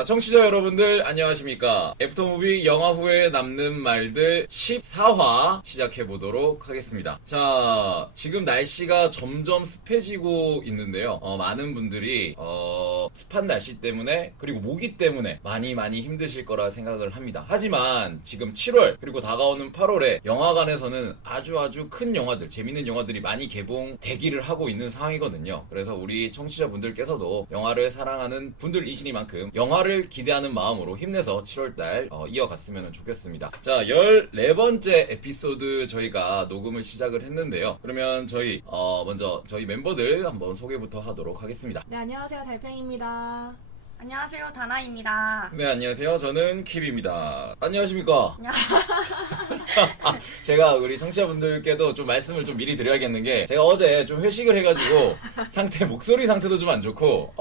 자, 청취자 여러분들 안녕하십니까? 애프터무비 영화 후에 남는 말들 14화 시작해보도록 하겠습니다. 자, 지금 날씨가 점점 습해지고 있는데요. 많은 분들이 습한 날씨 때문에 그리고 모기 때문에 많이 힘드실 거라 생각을 합니다. 하지만 지금 7월 그리고 다가오는 8월에 영화관에서는 아주 큰 영화들, 재밌는 영화들이 많이 개봉 대기를 하고 있는 상황이거든요. 그래서 우리 청취자분들께서도 영화를 사랑하는 분들이시니만큼 영화를 기대하는 마음으로 힘내서 7월달 이어갔으면 좋겠습니다. 자, 14번째 에피소드 저희가 녹음을 시작을 했는데요. 그러면 저희 먼저 저희 멤버들 한번 소개부터 하도록 하겠습니다. 네, 안녕하세요. 달팽입니다. 안녕하세요, 다나입니다. 네, 안녕하세요. 저는 킵입니다. 안녕하십니까? 안녕하세요. 제가 우리 청취자분들께도 좀 말씀을 좀 미리 드려야겠는 게, 제가 어제 좀 회식을 해가지고 목소리 상태도 좀 안 좋고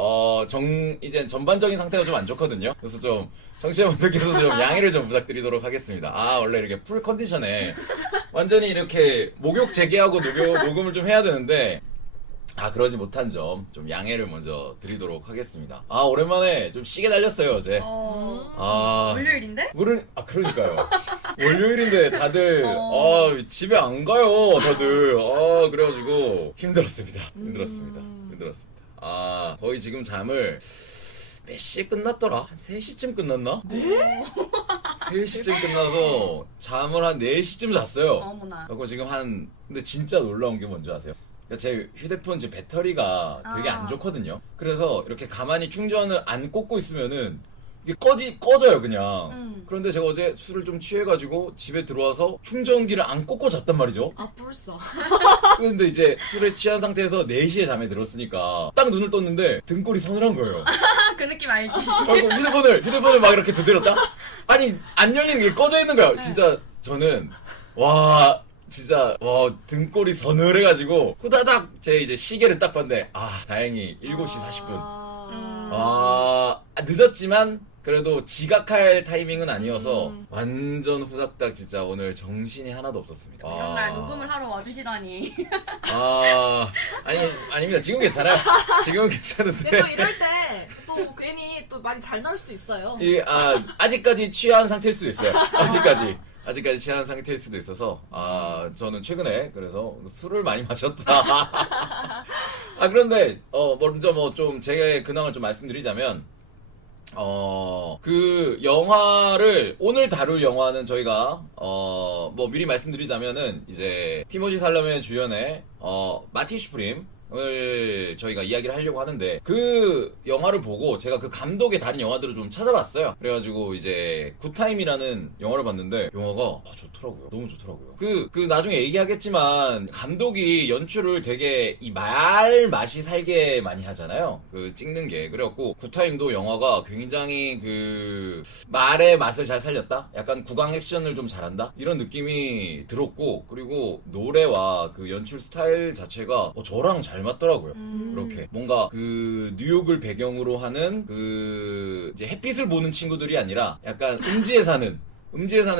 이제 전반적인 상태가 좀 안 좋거든요. 그래서 좀 청취자분들께서도 좀 양해를 좀 부탁드리도록 하겠습니다. 원래 이렇게 풀 컨디션에 완전히 이렇게 목욕 재개하고 녹음을 좀 해야 되는데 그러지 못한 점 좀 양해를 먼저 드리도록 하겠습니다. 오랜만에 좀 시계 달렸어요, 어제. 월요일인데? 그러니까요. 월요일인데 다들 집에 안 가요, 다들. 그래가지고 힘들었습니다. 거의 지금 잠을 몇 시에 끝났더라? 한 3시쯤 끝났나? 네? 3시쯤 끝나서 잠을 한 4시쯤 잤어요. 어머나. 그리고 지금 근데 진짜 놀라운 게 뭔지 아세요? 제 휴대폰 지금 배터리가 되게 안 좋거든요. 그래서 이렇게 가만히 충전을 안 꽂고 있으면은 이게 꺼져요, 그냥. 그런데 제가 어제 술을 좀 취해가지고 집에 들어와서 충전기를 안 꽂고 잤단 말이죠. 불써. 근데 이제 술에 취한 상태에서 4시에 잠에 들었으니까 딱 눈을 떴는데 등골이 서늘한 거예요. 그 느낌 알지? 그리고 휴대폰을 막 이렇게 두드렸다? 아니, 안 열리는 게 꺼져 있는 거예요. 진짜 저는, 진짜 등골이 서늘해가지고 후다닥 제 이제 시계를 딱 봤는데 다행히 7시 40분. 늦었지만 그래도 지각할 타이밍은 아니어서 완전 후닥닥 진짜 오늘 정신이 하나도 없었습니다. 이런 날 녹음을 하러 와주시다니. 아닙니다. 지금 괜찮아요. 지금은 괜찮은데. 근데 또 이럴 때 또 괜히 또 많이 잘 나올 수도 있어요. 아직까지 취한 상태일 수도 있어요. 아직까지 취한 상태일 수도 있어서 저는 최근에 그래서 술을 많이 마셨다. 그런데 먼저 좀 제 근황을 좀 말씀드리자면 그 영화를 오늘 다룰 영화는 저희가 미리 말씀드리자면은 이제 티모시 살라메 주연의 마틴 슈프림 을 저희가 이야기를 하려고 하는데, 그 영화를 보고 제가 그 감독의 다른 영화들을 좀 찾아봤어요. 그래가지고 이제 굿타임이라는 영화를 봤는데 영화가 좋더라고요. 너무 좋더라고요. 그 나중에 얘기하겠지만 감독이 연출을 되게 이 맛이 살게 많이 하잖아요. 그 찍는 게. 그래갖고 굿타임도 영화가 굉장히 그 말의 맛을 잘 살렸다? 약간 국악 액션을 좀 잘한다? 이런 느낌이 들었고, 그리고 노래와 그 연출 스타일 자체가 저랑 잘 맞더라고요. 그렇게 뭔가 그 뉴욕을 배경으로 하는 그 이제 햇빛을 보는 친구들이 아니라 약간 음지에 사는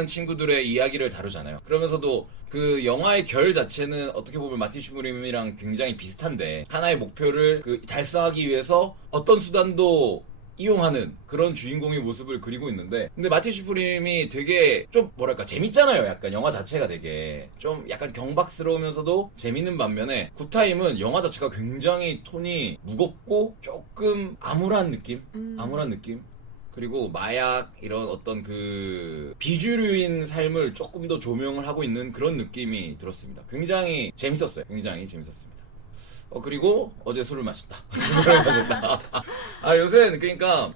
친구들의 이야기를 다루잖아요. 그러면서도 그 영화의 결 자체는 어떻게 보면 마틴 슈프림이랑 굉장히 비슷한데, 하나의 목표를 달성하기 위해서 어떤 수단도 이용하는 그런 주인공의 모습을 그리고 있는데, 근데 마틴 슈프림이 되게 좀 재밌잖아요. 약간 영화 자체가 되게 좀 약간 경박스러우면서도 재밌는 반면에, 굿타임은 영화 자체가 굉장히 톤이 무겁고 조금 암울한 느낌? 그리고 마약 이런 어떤 그 비주류인 삶을 조금 더 조명을 하고 있는 그런 느낌이 들었습니다. 굉장히 재밌었어요. 그리고 어제 술을 마셨다. 요새 그러니까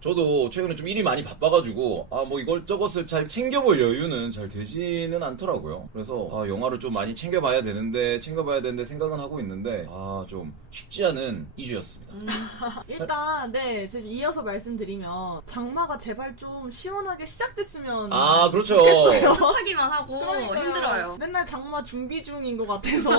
저도 최근에 좀 일이 많이 바빠가지고 이것저것을 잘 챙겨볼 여유는 잘 되지는 않더라고요. 그래서 영화를 좀 많이 챙겨봐야 되는데 생각은 하고 있는데 좀 쉽지 않은 2주였습니다. 일단 제가 이어서 말씀드리면 장마가 제발 좀 시원하게 시작됐으면 그렇죠. 좋겠어요. 습하기만 하고 그러니까요. 힘들어요. 맨날 장마 준비 중인 것 같아서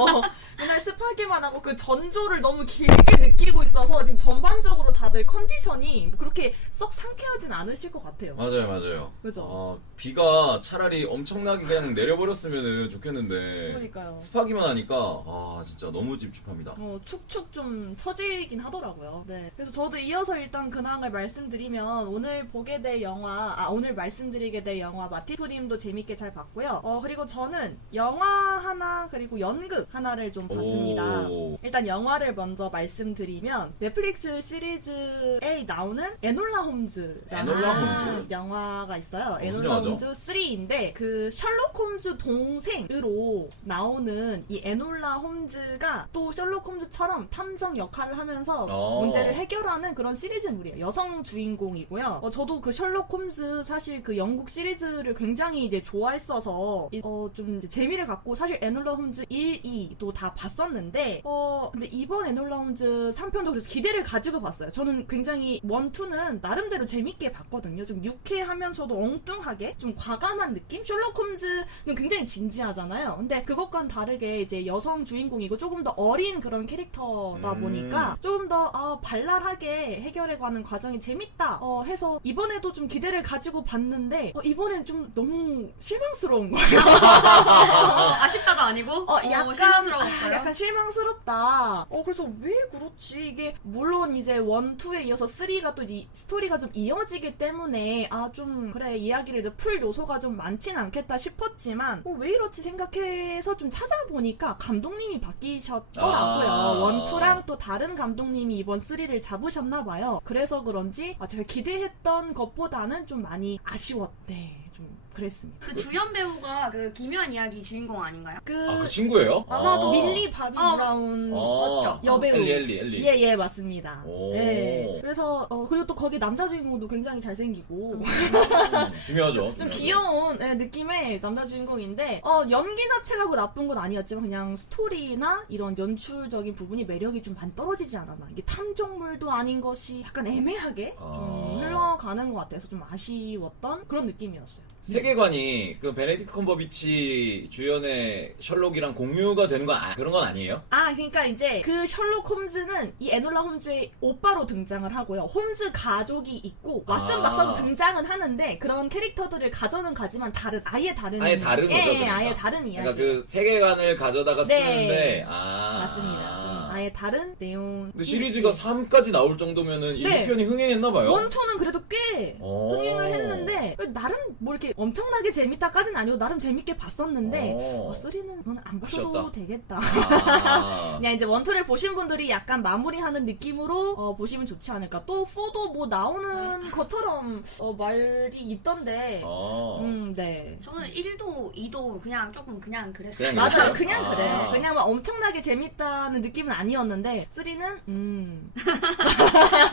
맨날 습하게만 안 하고 그 전조를 너무 길게 느끼고 있어서 지금 전반적으로 다들 컨디션이 뭐 그렇게 썩 상쾌하진 않으실 것 같아요. 맞아요. 그죠? 비가 차라리 엄청나게 그냥 내려버렸으면 좋겠는데. 그러니까요. 습하기만 하니까, 진짜 너무 찝찝합니다. 축축 좀 처지긴 하더라고요. 네. 그래서 저도 이어서 일단 근황을 말씀드리면 오늘 보게 될 영화, 오늘 말씀드리게 될 영화 마티프림도 재밌게 잘 봤고요. 그리고 저는 영화 하나 그리고 연극 하나를 좀 봤습니다. 오. 일단 영화를 먼저 말씀드리면 넷플릭스 시리즈에 나오는 에놀라 홈즈라는 에놀라 홈즈? 영화가 있어요. 무슨 에놀라 영화죠? 홈즈 3인데 그 셜록 홈즈 동생으로 나오는 이 에놀라 홈즈가 또 셜록 홈즈처럼 탐정 역할을 하면서 문제를 해결하는 그런 시리즈물이에요. 여성 주인공이고요. 저도 그 셜록 홈즈 사실 그 영국 시리즈를 굉장히 이제 좋아했어서 좀 이제 재미를 갖고 사실 에놀라 홈즈 1, 2도 다 봤었는데 근데 이번 에놀라 홈즈 3편도 그래서 기대를 가지고 봤어요. 저는 굉장히 1, 2는 나름대로 재밌게 봤거든요. 좀 유쾌하면서도 엉뚱하게 좀 과감한 느낌? 셜록 홈즈는 굉장히 진지하잖아요. 근데 그것과는 다르게 이제 여성 주인공이고 조금 더 어린 그런 캐릭터다 보니까 조금 더 발랄하게 해결해가는 과정이 재밌다 해서 이번에도 좀 기대를 가지고 봤는데 이번엔 좀 너무 실망스러운 거예요. 아쉽다가 아니고 실망스러웠어요. 약간 실망스럽다. 그래서 왜 그렇지? 이게 물론 이제 1, 2에 이어서 3가 또 이제 스토리가 좀 이어지기 때문에 좀 그래 이야기를 풀 요소가 좀 많진 않겠다 싶었지만 왜 이렇지 생각해서 좀 찾아보니까 감독님이 바뀌셨더라고요. 1, 2랑 또 다른 감독님이 이번 3를 잡으셨나봐요. 그래서 그런지 제가 기대했던 것보다는 좀 많이 아쉬웠대. 좀 그랬습니다. 그 주연 배우가 그 기묘한 이야기 주인공 아닌가요? 그 친구예요? 아마도 밀리 바비 브라운 맞죠? 여배우. 엘리. 예, 맞습니다. 오. 네. 그래서, 그리고 또 거기 남자 주인공도 굉장히 잘생기고, 중요하죠. 좀 귀여운 느낌의 남자 주인공인데, 연기 자체가 뭐 나쁜 건 아니었지만, 그냥 스토리나 이런 연출적인 부분이 매력이 좀 많이 떨어지지 않았나. 이게 탐정물도 아닌 것이 약간 애매하게 좀 흘러가는 것 같아서 좀 아쉬웠던 그런 느낌이었어요. 세계관이 그 베네딕트 컴버비치 주연의 셜록이랑 공유가 되는 건 그런 건 아니에요? 그러니까 이제 그 셜록 홈즈는 이 에놀라 홈즈의 오빠로 등장을 하고요. 홈즈 가족이 있고 왓슨 박사도 등장은 하는데 그런 캐릭터들을 가져는 가지만 아예 다른 거죠. 그러니까. 아예 다른 이야기. 그러니까 그 세계관을 가져다가 쓰는데 맞습니다. 좀 아예 다른 내용. 근데 시리즈가 3까지 나올 정도면은 1, 2편이 흥행했나봐요. 1, 2는 그래도 꽤 흥행을 했는데 나름 뭐 이렇게 엄청나게 재밌다까지는 아니고 나름 재밌게 봤었는데 3는 그건 안 봐도 아쉬웠다. 되겠다. 그냥 이제 1, 2를 보신 분들이 약간 마무리하는 느낌으로 보시면 좋지 않을까. 또 4도 뭐 나오는 것처럼 말이 있던데. 네. 저는 1도 2도 그냥 조금 그냥 그랬어요. 맞아요. 그냥 그래. 그냥 막 엄청나게 재밌다는 느낌은 아니었는데 3는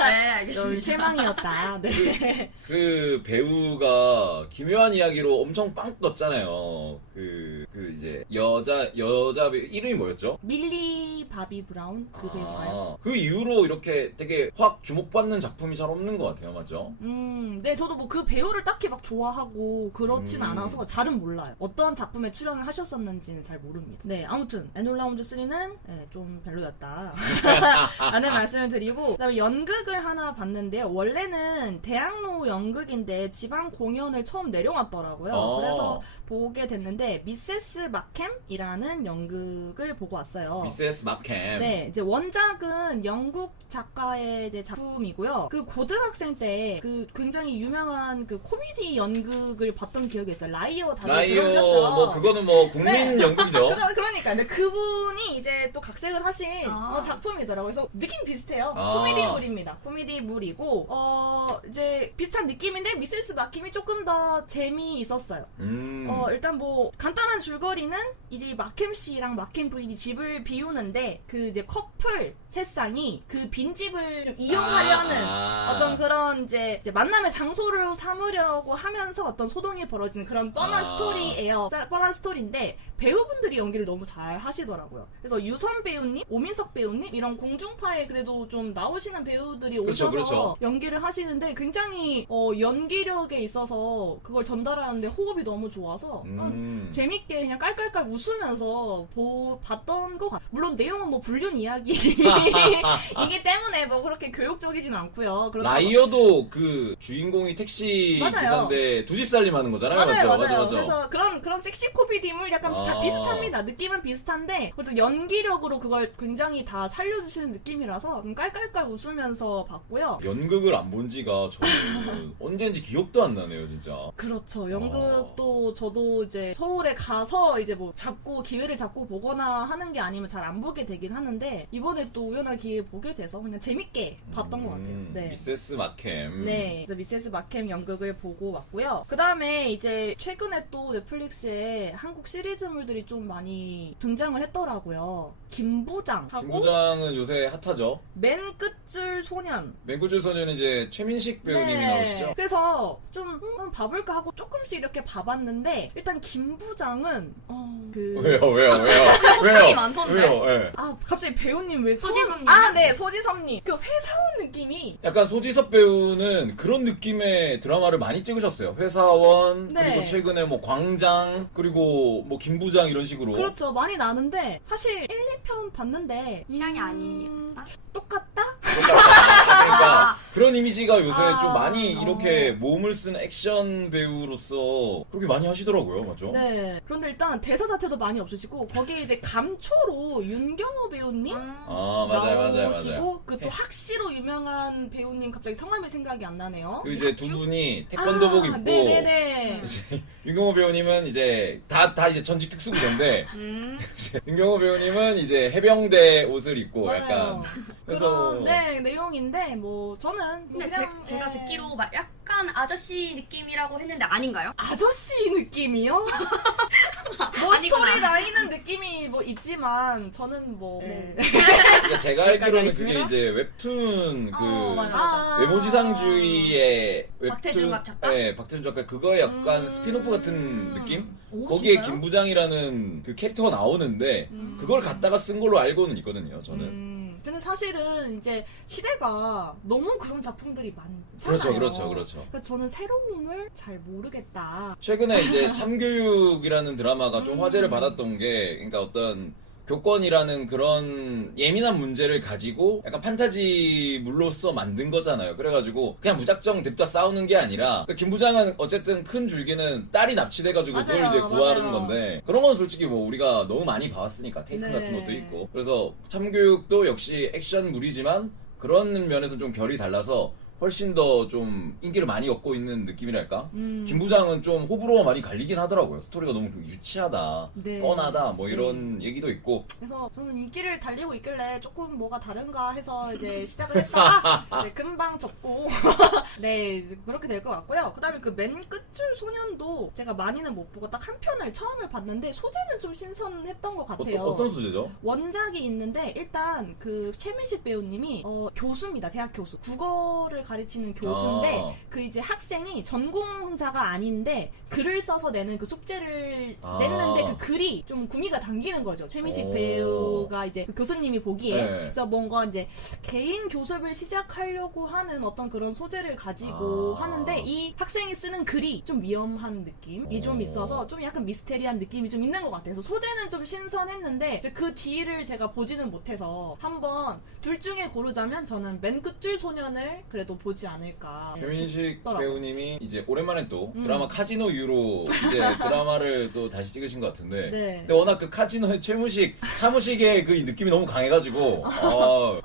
네, 알겠습니다. 좀 실망이었다. 네. 그 배우가 기묘한 이야기로 엄청 빵 떴잖아요. 그 이제 여자 배우 이름이 뭐였죠? 밀리 바비 브라운 그 배우가요? 그 이후로 이렇게 되게 확 주목받는 작품이 잘 없는 것 같아요, 맞죠? 네, 저도 뭐 그 배우를 딱히 막 좋아하고 그렇진 않아서 잘은 몰라요. 어떤 작품에 출연을 하셨었는지는 잘 모릅니다. 네, 아무튼 에놀라 홈즈 3는 좀 별로였다 라는 말씀을 드리고, 그다음에 연극을 하나 봤는데요. 원래는 대학로 연극인데 지방 공연을 처음 내려왔더라고요. 그래서 보게 됐는데 미세스 마캠이라는 연극을 보고 왔어요. 미세스 마캠. 네, 이제 원작은 영국 작가의 이제 작품이고요. 그 고등학생 때 그 굉장히 유명한 그 코미디 연극을 봤던 기억이 있어요. 라이어 다들 들어보셨죠? 뭐 그거는 뭐 국민 네. 연극이죠. 그러니까 근데 그분이 이제 또 각색을 하신 작품이더라고요. 그래서 느낌 비슷해요. 코미디물입니다. 코미디물이고 이제 비슷한 느낌인데 미세스 마킴이 조금 더 재미있었어요. 일단 뭐 간단한 줄거리는 이제 마캠 씨랑 마캠 부인이 집을 비우는데 그 이제 커플 세 쌍이 그 빈집을 좀 이용하려는 어떤 그런 이제 만남의 장소를 삼으려고 하면서 어떤 소동이 벌어지는 그런 뻔한 스토리예요. 뻔한 스토리인데 배우분들이 연기를 너무 잘 하시더라고요. 그래서 유선 배우님, 오민석 이기석 배우님 이런 공중파에 그래도 좀 나오시는 배우들이 그렇죠, 오셔서 그렇죠. 연기를 하시는데 굉장히 연기력에 있어서 그걸 전달하는데 호흡이 너무 좋아서 재밌게 그냥 깔깔깔 웃으면서 봤던 것 같아요. 물론 내용은 뭐 불륜 이야기이기 때문에 뭐 그렇게 교육적이진 않고요. 그렇다고- 라이어도 그 주인공이 택시 맞아요. 기사인데 두 집 살림 하는 거잖아요. 맞아요. 맞아. 그래서 그런 섹시 코미디물 약간 다 비슷합니다. 느낌은 비슷한데 그래도 연기력으로 그걸 굉장히 다 살려주시는 느낌이라서 좀 깔깔깔 웃으면서 봤고요. 연극을 안 본 지가 저는 언제인지 기억도 안 나네요, 진짜. 그렇죠. 연극도 저도 이제 서울에 가서 이제 뭐 기회를 잡고 보거나 하는 게 아니면 잘 안 보게 되긴 하는데 이번에 또 우연한 기회에 보게 돼서 그냥 재밌게 봤던 것 같아요. 네. 미세스 마캠. 네, 그래서 미세스 마캠 연극을 보고 왔고요. 그 다음에 이제 최근에 또 넷플릭스에 한국 시리즈물들이 좀 많이 등장을 했더라고요. 김부장하고 김부장은 요새 핫하죠. 맨 끝줄 소년. 맹구줄 소년은 이제 최민식 배우님이 나오시죠. 그래서 좀 한번 봐볼까 하고 조금씩 이렇게 봐봤는데 일단 김부장은 왜요? 사람이 많던데? 왜요? 예. 아 갑자기 배우님 왜 소지섭님. 네 소지섭님. 그 회사원 느낌이 약간 소지섭 배우는 그런 느낌의 드라마를 많이 찍으셨어요. 회사원, 네. 그리고 최근에 뭐 광장, 그리고 뭐 김부장 이런 식으로. 그렇죠. 많이 나는데 사실 1, 2편 봤는데 취향이 아니었다? 똑같다? 그러니까 그런 이미지가 요새 좀 많이 어. 이렇게 몸을 쓰는 액션 배우로서 그렇게 많이 하시더라고요. 맞죠? 네. 그런데 일단 대사 자체도 많이 없으시고 거기에 이제 감초로 윤경호 배우님 아, 맞아요. 나오시고 그 또 학시로 유명한 배우님 갑자기 성함이 생각이 안 나네요. 그 이제 두 분이 태권도복 입고 네네네. 이제 윤경호 배우님은 이제 다 이제 전직 특수부대인데 이제 윤경호 배우님은 이제 해병대 옷을 입고 맞아요. 약간 그래서 그런 내용인데 뭐 저는 근데 그냥 제가 예. 듣기로 막 약간 아저씨 느낌이라고 했는데 아닌가요? 아저씨 느낌이요? 뭐 아니구나. 스토리 라인은 느낌이 뭐 있지만 저는 뭐 그러니까 제가 알기로는 그게 있습니다? 이제 웹툰 그 맞아. 외모지상주의의 웹툰 박태준 작가? 네, 박태준 작가 그거에 약간 스피노프 같은 느낌? 오, 거기에 진짜요? 김부장이라는 그 캐릭터가 나오는데 그걸 갖다가 쓴 걸로 알고는 있거든요. 저는. 근데 사실은 이제 시대가 너무 그런 작품들이 많잖아요. 그렇죠. 그래서 저는 새로움을 잘 모르겠다. 최근에 이제 참교육이라는 드라마가 좀 화제를 받았던 게, 그러니까 어떤 교권이라는 그런 예민한 문제를 가지고 약간 판타지물로서 만든 거잖아요. 그래가지고 그냥 무작정 냅다 싸우는 게 아니라, 그러니까 김 부장은 어쨌든 큰 줄기는 딸이 납치돼가지고 그걸 맞아요, 이제 구하는 맞아요. 건데, 그런 건 솔직히 뭐 우리가 너무 많이 봐왔으니까 테이큰 네. 같은 것도 있고. 그래서 참교육도 역시 액션물이지만 그런 면에서 좀 결이 달라서 훨씬 더 좀 인기를 많이 얻고 있는 느낌이랄까? 김 부장은 좀 호불호가 많이 갈리긴 하더라고요. 스토리가 너무 유치하다, 네. 뻔하다, 뭐 이런 얘기도 있고. 그래서 저는 인기를 달리고 있길래 조금 뭐가 다른가 해서 이제 시작을 했다가 이제 금방 접고 네 이제 그렇게 될 것 같고요. 그다음에 그 맨 끝줄 소년도 제가 많이는 못 보고 딱 한 편을 처음을 봤는데 소재는 좀 신선했던 것 같아요. 어떤 소재죠? 원작이 있는데 일단 그 최민식 배우님이 교수입니다. 대학 교수. 국어를 가르치는 교수인데 아. 그 이제 학생이 전공자가 아닌데 글을 써서 내는 그 숙제를 아. 냈는데 그 글이 좀 구미가 당기는 거죠. 최민식 오. 배우가 이제 그 교수님이 보기에. 네. 그래서 뭔가 이제 개인 교습을 시작하려고 하는 어떤 그런 소재를 가지고 아. 하는데 이 학생이 쓰는 글이 좀 위험한 느낌이 좀 오. 있어서 좀 약간 미스테리한 느낌이 좀 있는 것 같아요. 그래서 소재는 좀 신선했는데 이제 그 뒤를 제가 보지는 못해서 한번 둘 중에 고르자면 저는 맨 끝줄 소년을 그래도 보지 않을까 최민식 싶더라고요. 배우님이 이제 오랜만에 또 드라마 카지노 이후로 이제 드라마를 또 다시 찍으신 것 같은데. 네. 근데 워낙 그 카지노의 차무식의 그 느낌이 너무 강해가지고.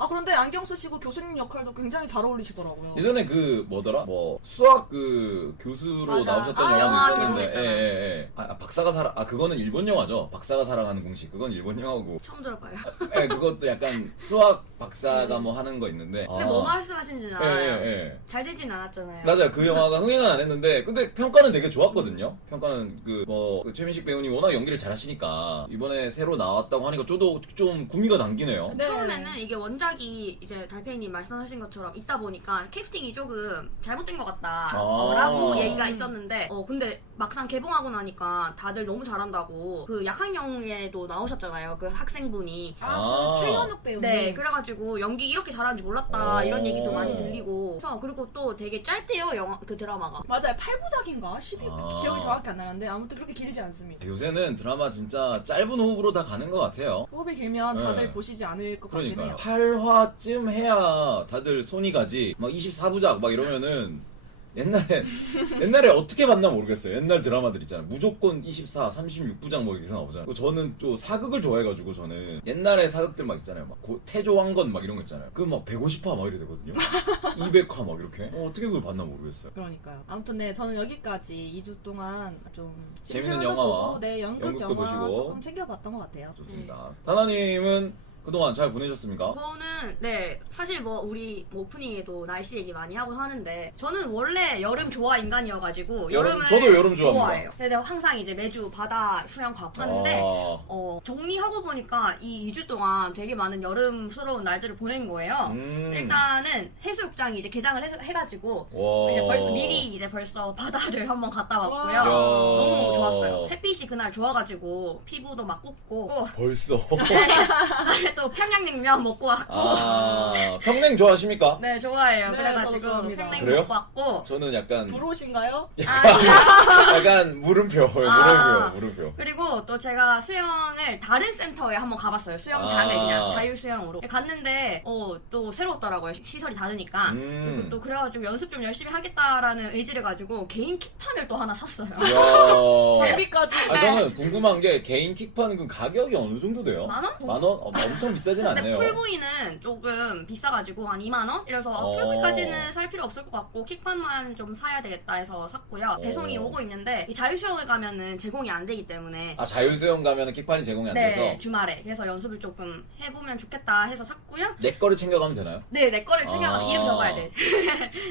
그런데 안경 쓰시고 교수님 역할도 굉장히 잘 어울리시더라고요. 예전에 그 뭐더라? 뭐 수학 그 교수로 맞아. 나오셨던 영화 영화도 그거 있었는데. 있잖아. 예. 박사가 그거는 일본 영화죠. 박사가 살아가는 공식. 그건 일본 영화고. 처음 들어봐요. 예, 그것도 약간 수학 박사가 뭐 하는 거 있는데. 근데 뭐 말씀하시는지는 알아요. 예. 잘 되진 않았잖아요. 맞아요. 그 영화가 흥행은 안 했는데, 근데 평가는 되게 좋았거든요. 평가는 그 최민식 배우님 워낙 연기를 잘하시니까 이번에 새로 나왔다고 하니까 저도 좀 구미가 당기네요. 네. 처음에는 이게 원작이 이제 달팽이님 말씀하신 것처럼 있다 보니까 캐스팅이 조금 잘못된 것 같다 아. 라고 얘기가 있었는데 근데 막상 개봉하고 나니까 다들 너무 잘한다고 그 약학영에도 나오셨잖아요. 그 학생분이. 그 최현욱 배우님. 네, 그래가지고 연기 이렇게 잘하는지 몰랐다 이런 얘기도 많이 들리고. 그리고 또 되게 짧대요 영화 그 드라마가. 맞아요. 8부작인가? 12부 기억이 정확히 안 나는데 아무튼 그렇게 길지 않습니다. 요새는 드라마 진짜 짧은 호흡으로 다 가는 것 같아요. 호흡이 길면 다들 네. 보시지 않을 것 같긴 그러니까요. 해요. 8화쯤 해야 다들 손이 가지. 막 24부작 막 이러면은 옛날에 어떻게 봤나 모르겠어요. 옛날 드라마들 있잖아요. 무조건 24, 36부작 뭐 이렇게 나오잖아요. 저는 또 사극을 좋아해가지고 저는 옛날에 사극들 막 있잖아요. 막 태조왕건 막 이런 거 있잖아요. 그 막 150화 막 이래 되거든요. 200화 막 이렇게. 어떻게 그걸 봤나 모르겠어요. 그러니까요. 아무튼 네, 저는 여기까지 2주 동안 좀 재밌는 시리즈도 영화와 보고, 네, 연극 연극도 영화 보시고. 조금 챙겨봤던 것 같아요. 좋습니다. 다나님은 그동안 잘 보내셨습니까? 저는 네 사실 뭐 우리 뭐 오프닝에도 날씨 얘기 많이 하고 하는데 저는 원래 여름 좋아 인간이어가지고 여름을 저도 여름 좋아합니다. 좋아해요. 그래서 항상 이제 매주 바다 수영 가고 하는데 정리하고 보니까 이 2주 동안 되게 많은 여름스러운 날들을 보낸 거예요. 일단은 해수욕장이 이제 개장을 해가지고 이제 벌써 미리 이제 벌써 바다를 한번 갔다 왔고요. 와. 너무 좋았어요. 햇빛이 그날 좋아가지고 피부도 막 굽고 벌써. 그날에 또 평양냉면 먹고 왔고. 평냉 좋아하십니까? 네 좋아해요. 네, 그래가지고 저도 좋아합니다. 평냉 그래요? 먹고 왔고. 저는 약간 불호신가요? 약간 물음표. 그리고 또 제가 수영을 다른 센터에 한번 가봤어요. 수영장을 그냥 자유수영으로 갔는데 또 새로웠더라고요. 시설이 다르니까. 그리고 또 그래가지고 연습 좀 열심히 하겠다라는 의지를 가지고 개인 킥판을 또 하나 샀어요. 장비까지. 저는 궁금한 게 개인 킥판은 그 가격이 어느 정도 돼요? 10,000원? 만 원? 엄청 비싸진 근데 않네요. 풀부위는 조금 비싸가지고 한 2만원? 이래서 풀부위까지는 살 필요 없을 것 같고 킥판만 좀 사야 되겠다 해서 샀고요. 배송이 오고 있는데 이 자유수영을 가면은 제공이 안 되기 때문에 자율수영 가면 킥판이 제공이 안 네, 돼서 주말에 그래서 연습을 조금 해보면 좋겠다 해서 샀고요. 내 거를 챙겨가면 되나요? 네, 내 거를 챙겨가면 이름 적어야 돼.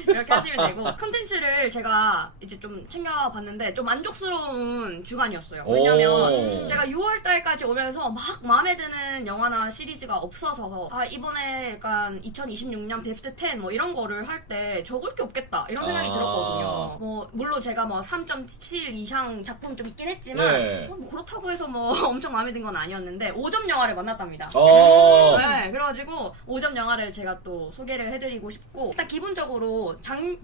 이렇게 하시면 되고 컨텐츠를 제가 이제 좀 챙겨봤는데 좀 만족스러운 주간이었어요. 왜냐면 제가 6월달까지 오면서 막 마음에 드는 영화나 시리즈가 없어서 이번에 약간 2026년 베스트 10 뭐 이런 거를 할 때 적을 게 없겠다 이런 생각이 들었거든요. 뭐 물론 제가 뭐 3.7 이상 작품 좀 있긴 했지만 네. 뭐 그렇다고 해서 뭐 엄청 마음에 든 건 아니었는데 5점 영화를 만났답니다. 네, 그래가지고 5점 영화를 제가 또 소개를 해드리고 싶고 일단 기본적으로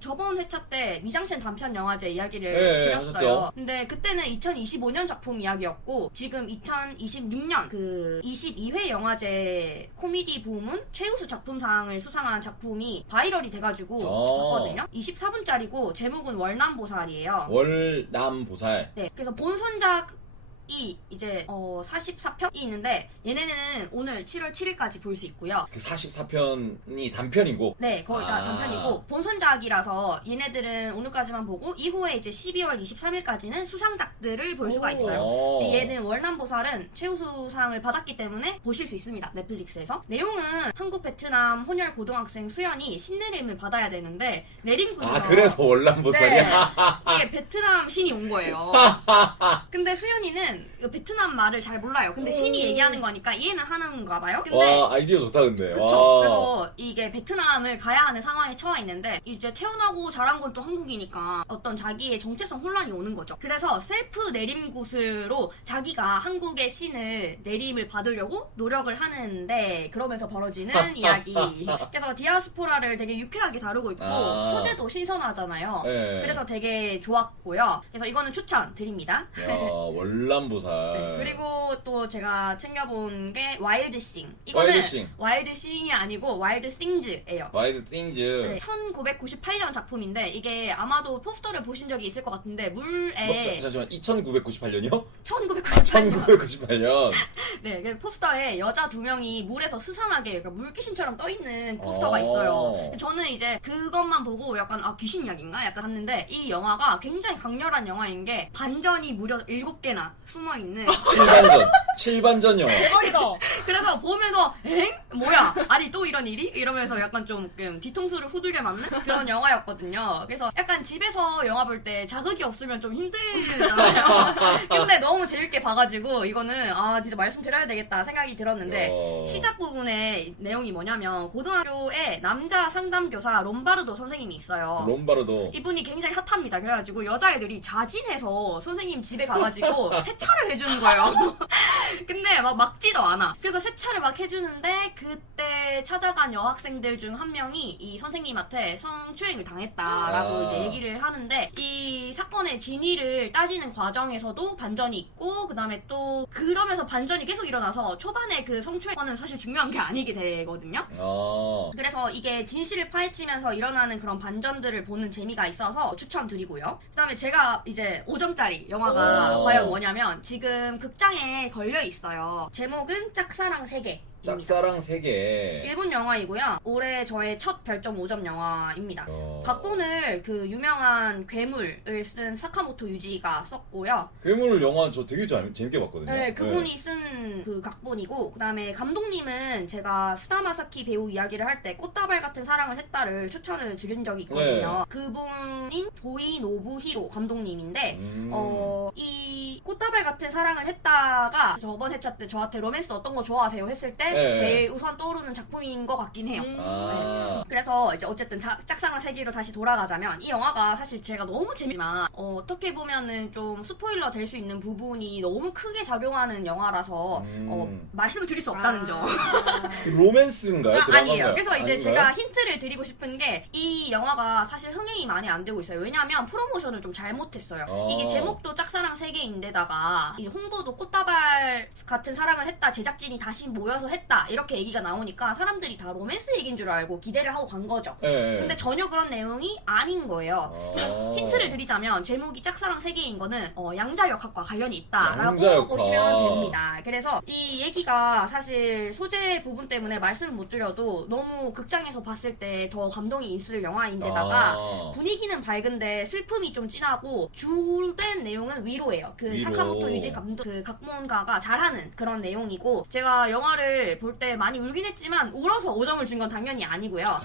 저번 회차 때 미장센 단편 영화제 이야기를 드렸어요. 하셨죠. 근데 그때는 2025년 작품 이야기였고 지금 2026년 그 22회 영화제 코미디 부문 최우수 작품상을 수상한 작품이 바이럴이 돼가지고 봤거든요. 24분짜리고 제목은 월남보살이에요. 월남보살. 네, 그래서 본선작 이 이제 44편이 있는데 얘네는 오늘 7월 7일까지 볼 수 있고요. 그 44편이 단편이고. 네, 거의 다 단편이고 본선작이라서 얘네들은 오늘까지만 보고 이후에 이제 12월 23일까지는 수상작들을 볼 수가 있어요. 근데 얘는 월남보살은 최우수상을 받았기 때문에 보실 수 있습니다. 넷플릭스에서. 내용은 한국 베트남 혼혈 고등학생 수연이 신내림을 받아야 되는데 내림군에서 그래서 월남보살이야? 네, 이게 베트남 신이 온 거예요. 근데 수연이는 베트남 말을 잘 몰라요. 근데 신이 얘기하는 거니까 이해는 하는가 봐요. 근데 와, 아이디어 좋다 근데. 그쵸. 와. 그래서 이게 베트남을 가야 하는 상황에 처해 있는데 이제 태어나고 자란 건 또 한국이니까 어떤 자기의 정체성 혼란이 오는 거죠. 그래서 셀프 내림굿으로 자기가 한국의 신을 내림을 받으려고 노력을 하는데 그러면서 벌어지는 이야기. 그래서 디아스포라를 되게 유쾌하게 다루고 있고 소재도 신선하잖아요. 네. 그래서 되게 좋았고요. 그래서 이거는 추천 드립니다. 월남보살. 네, 그리고 또 제가 챙겨본 게 와일드싱. 이거는 와일드싱이 아니고 와일드싱즈예요. 와일드싱즈. 네, 1998년 작품인데 이게 아마도 포스터를 보신 적이 있을 것 같은데 물에 잠시만 2998년이요? 1998년 1998년. 네, 그 포스터에 여자 2명이 물에서 스산하게 그러니까 물귀신처럼 떠있는 포스터가 있어요. 저는 이제 그것만 보고 약간 귀신 이야기인가? 약간 봤는데 이 영화가 굉장히 강렬한 영화인 게 반전이 무려 7개나 숨어있는 7반전 영화. 대박이다. 그래서 보면서 엥? 뭐야? 아니 또 이런 일이? 이러면서 약간 좀 뒤통수를 후들게 맞는 그런 영화였거든요. 그래서 약간 집에서 영화 볼 때 자극이 없으면 좀 힘들잖아요. 근데 너무 재밌게 봐가지고 이거는 진짜 말씀드려야 되겠다 생각이 들었는데 시작 부분에 내용이 뭐냐면 고등학교 초등학교에 남자 상담교사 롬바르도 선생님이 있어요. 롬바르도. 이분이 굉장히 핫합니다. 그래가지고 여자애들이 자진해서 선생님 집에 가가지고 세차를 해주는 거예요. 근데 막 막지도 않아. 그래서 세차를 막 해주는데 그때 찾아간 여학생들 중 한 명이 이 선생님한테 성추행을 당했다라고 이제 얘기를 하는데 이 사건의 진위를 따지는 과정에서도 반전이 있고 그 다음에 또 그러면서 반전이 계속 일어나서 초반에 그 성추행은 사실 중요한 게 아니게 되거든요. 그래서 이게 진실을 파헤치면서 일어나는 그런 반전들을 보는 재미가 있어서 추천드리고요. 그 다음에 제가 이제 5점짜리 영화가 과연 뭐냐면 지금 극장에 걸려 있어요. 제목은 짝사랑 세계. 짝사랑 세계. 일본 영화이고요. 올해 저의 첫 별점 5점 영화입니다. 각본을 그 유명한 괴물을 쓴 사카모토 유지가 썼고요. 괴물 영화 저 되게 재밌게 봤거든요. 네, 그분이 쓴 그 각본이고 그 다음에 감독님은 제가 수다마사키 배우 이야기를 할 때 꽃다발 같은 사랑을 했다를 추천을 드린 적이 있거든요. 그분인 도이 노부히로 감독님인데 이 꽃다발 같은 사랑을 했다가 저번 회차 때 저한테 로맨스 어떤 거 좋아하세요 했을 때 제일 우선 떠오르는 작품인 것 같긴 해요. 네. 그래서 이제 어쨌든 짝사랑 세계로 다시 돌아가자면 이 영화가 사실 제가 너무 재밌지만 어떻게 보면은 좀 스포일러 될 수 있는 부분이 너무 크게 작용하는 영화라서 말씀을 드릴 수 없다는 점. 로맨스인가요? 아니에요. 그래서 이제 아닌가요? 제가 힌트를 드리고 싶은 게 이 영화가 사실 흥행이 많이 안 되고 있어요. 왜냐하면 프로모션을 좀 잘못했어요. 이게 제목도 짝사랑 세계인데다가 이 홍보도 꽃다발 같은 사랑을 했다, 제작진이 다시 모여서 했다 이렇게 얘기가 나오니까 사람들이 다 로맨스 얘기인 줄 알고 기대를 하고 간 거죠. 근데 전혀 그런 내용이 아닌 거예요. 힌트를 드리자면 제목이 짝사랑 세계인 거는 양자역학과 관련이 있다라고 양자역학. 보시면 됩니다. 그래서 이 얘기가 사실 소재 부분 때문에 말씀을 못 드려도 너무 극장에서 봤을 때 더 감동이 있을 영화인데다가 분위기는 밝은데 슬픔이 좀 진하고 주된 내용은 위로예요. 그 위로. 사카모토 유지 감독 그 각본가가 잘하는 그런 내용이고 제가 영화를 볼 때 많이 울긴 했지만 울어서 5점을 준 건 당연히 아니고요.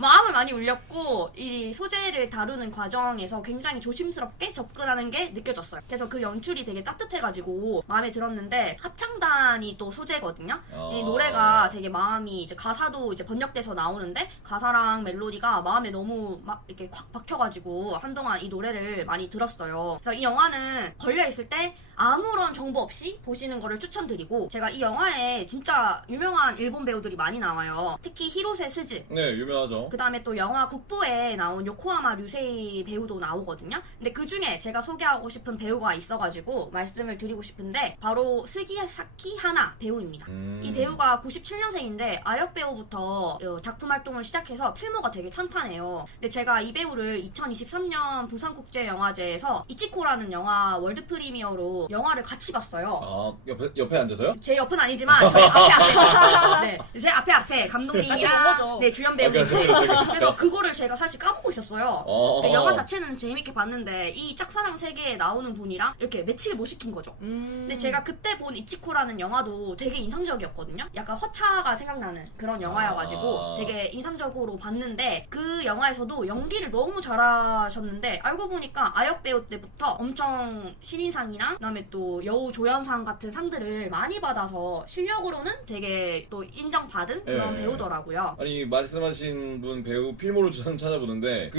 마음을 많이 울렸고 이 소재를 다루는 과정에서 굉장히 조심스럽게 접근하는 게 느껴졌어요. 그래서 그 연출이 되게 따뜻해가지고 마음에 들었는데 합창단이 또 소재거든요. 이 노래가 되게 마음이 이제 가사도 이제 번역돼서 나오는데 가사랑 멜로디가 마음에 너무 막 이렇게 콱 박혀가지고 한동안 이 노래를 많이 들었어요. 그래서 이 영화는 걸려있을 때 아무런 정보 없이 보시는 거를 추천드리고 제가 이 영화에 진짜 유명한 일본 배우들이 많이 나와요. 특히 히로세 스즈. 네, 유명하죠. 그 다음에 또 영화 국보에 나온 요코하마 류세이 배우도 나오거든요. 근데 그 중에 제가 소개하고 싶은 배우가 있어가지고 말씀을 드리고 싶은데 바로 스기사키 하나 배우입니다. 이 배우가 97년생인데 아역 배우부터 작품 활동을 시작해서 필모가 되게 탄탄해요. 근데 제가 이 배우를 2023년 부산국제영화제에서 이치코라는 영화 월드 프리미어로 영화를 같이 봤어요. 옆에 앉아서요? 제 옆은 아니지만 저희 앞에 네, 제 앞에 같이 본 감독님이랑 거죠. 네, 주연 배우 그렇죠. 그래서 그거를 제가 사실 까먹고 있었어요. 근데 영화 자체는 재밌게 봤는데 이 짝사랑 세계에 나오는 분이랑 이렇게 매치를 못 시킨 거죠. 근데 제가 그때 본 이치코라는 영화도 되게 인상적이었거든요. 약간 허차가 생각나는 그런 영화여가지고 되게 인상적으로 봤는데 그 영화에서도 연기를 너무 잘하셨는데 알고 보니까 아역 배우 때부터 엄청 신인상이나 그다음에 또 여우 조연상 같은 상들을 많이 받아서 실력으로는 되게 또 인정받은 그런 배우더라고요. 아니 말씀하신 분 배우 필모를 저는 찾아보는데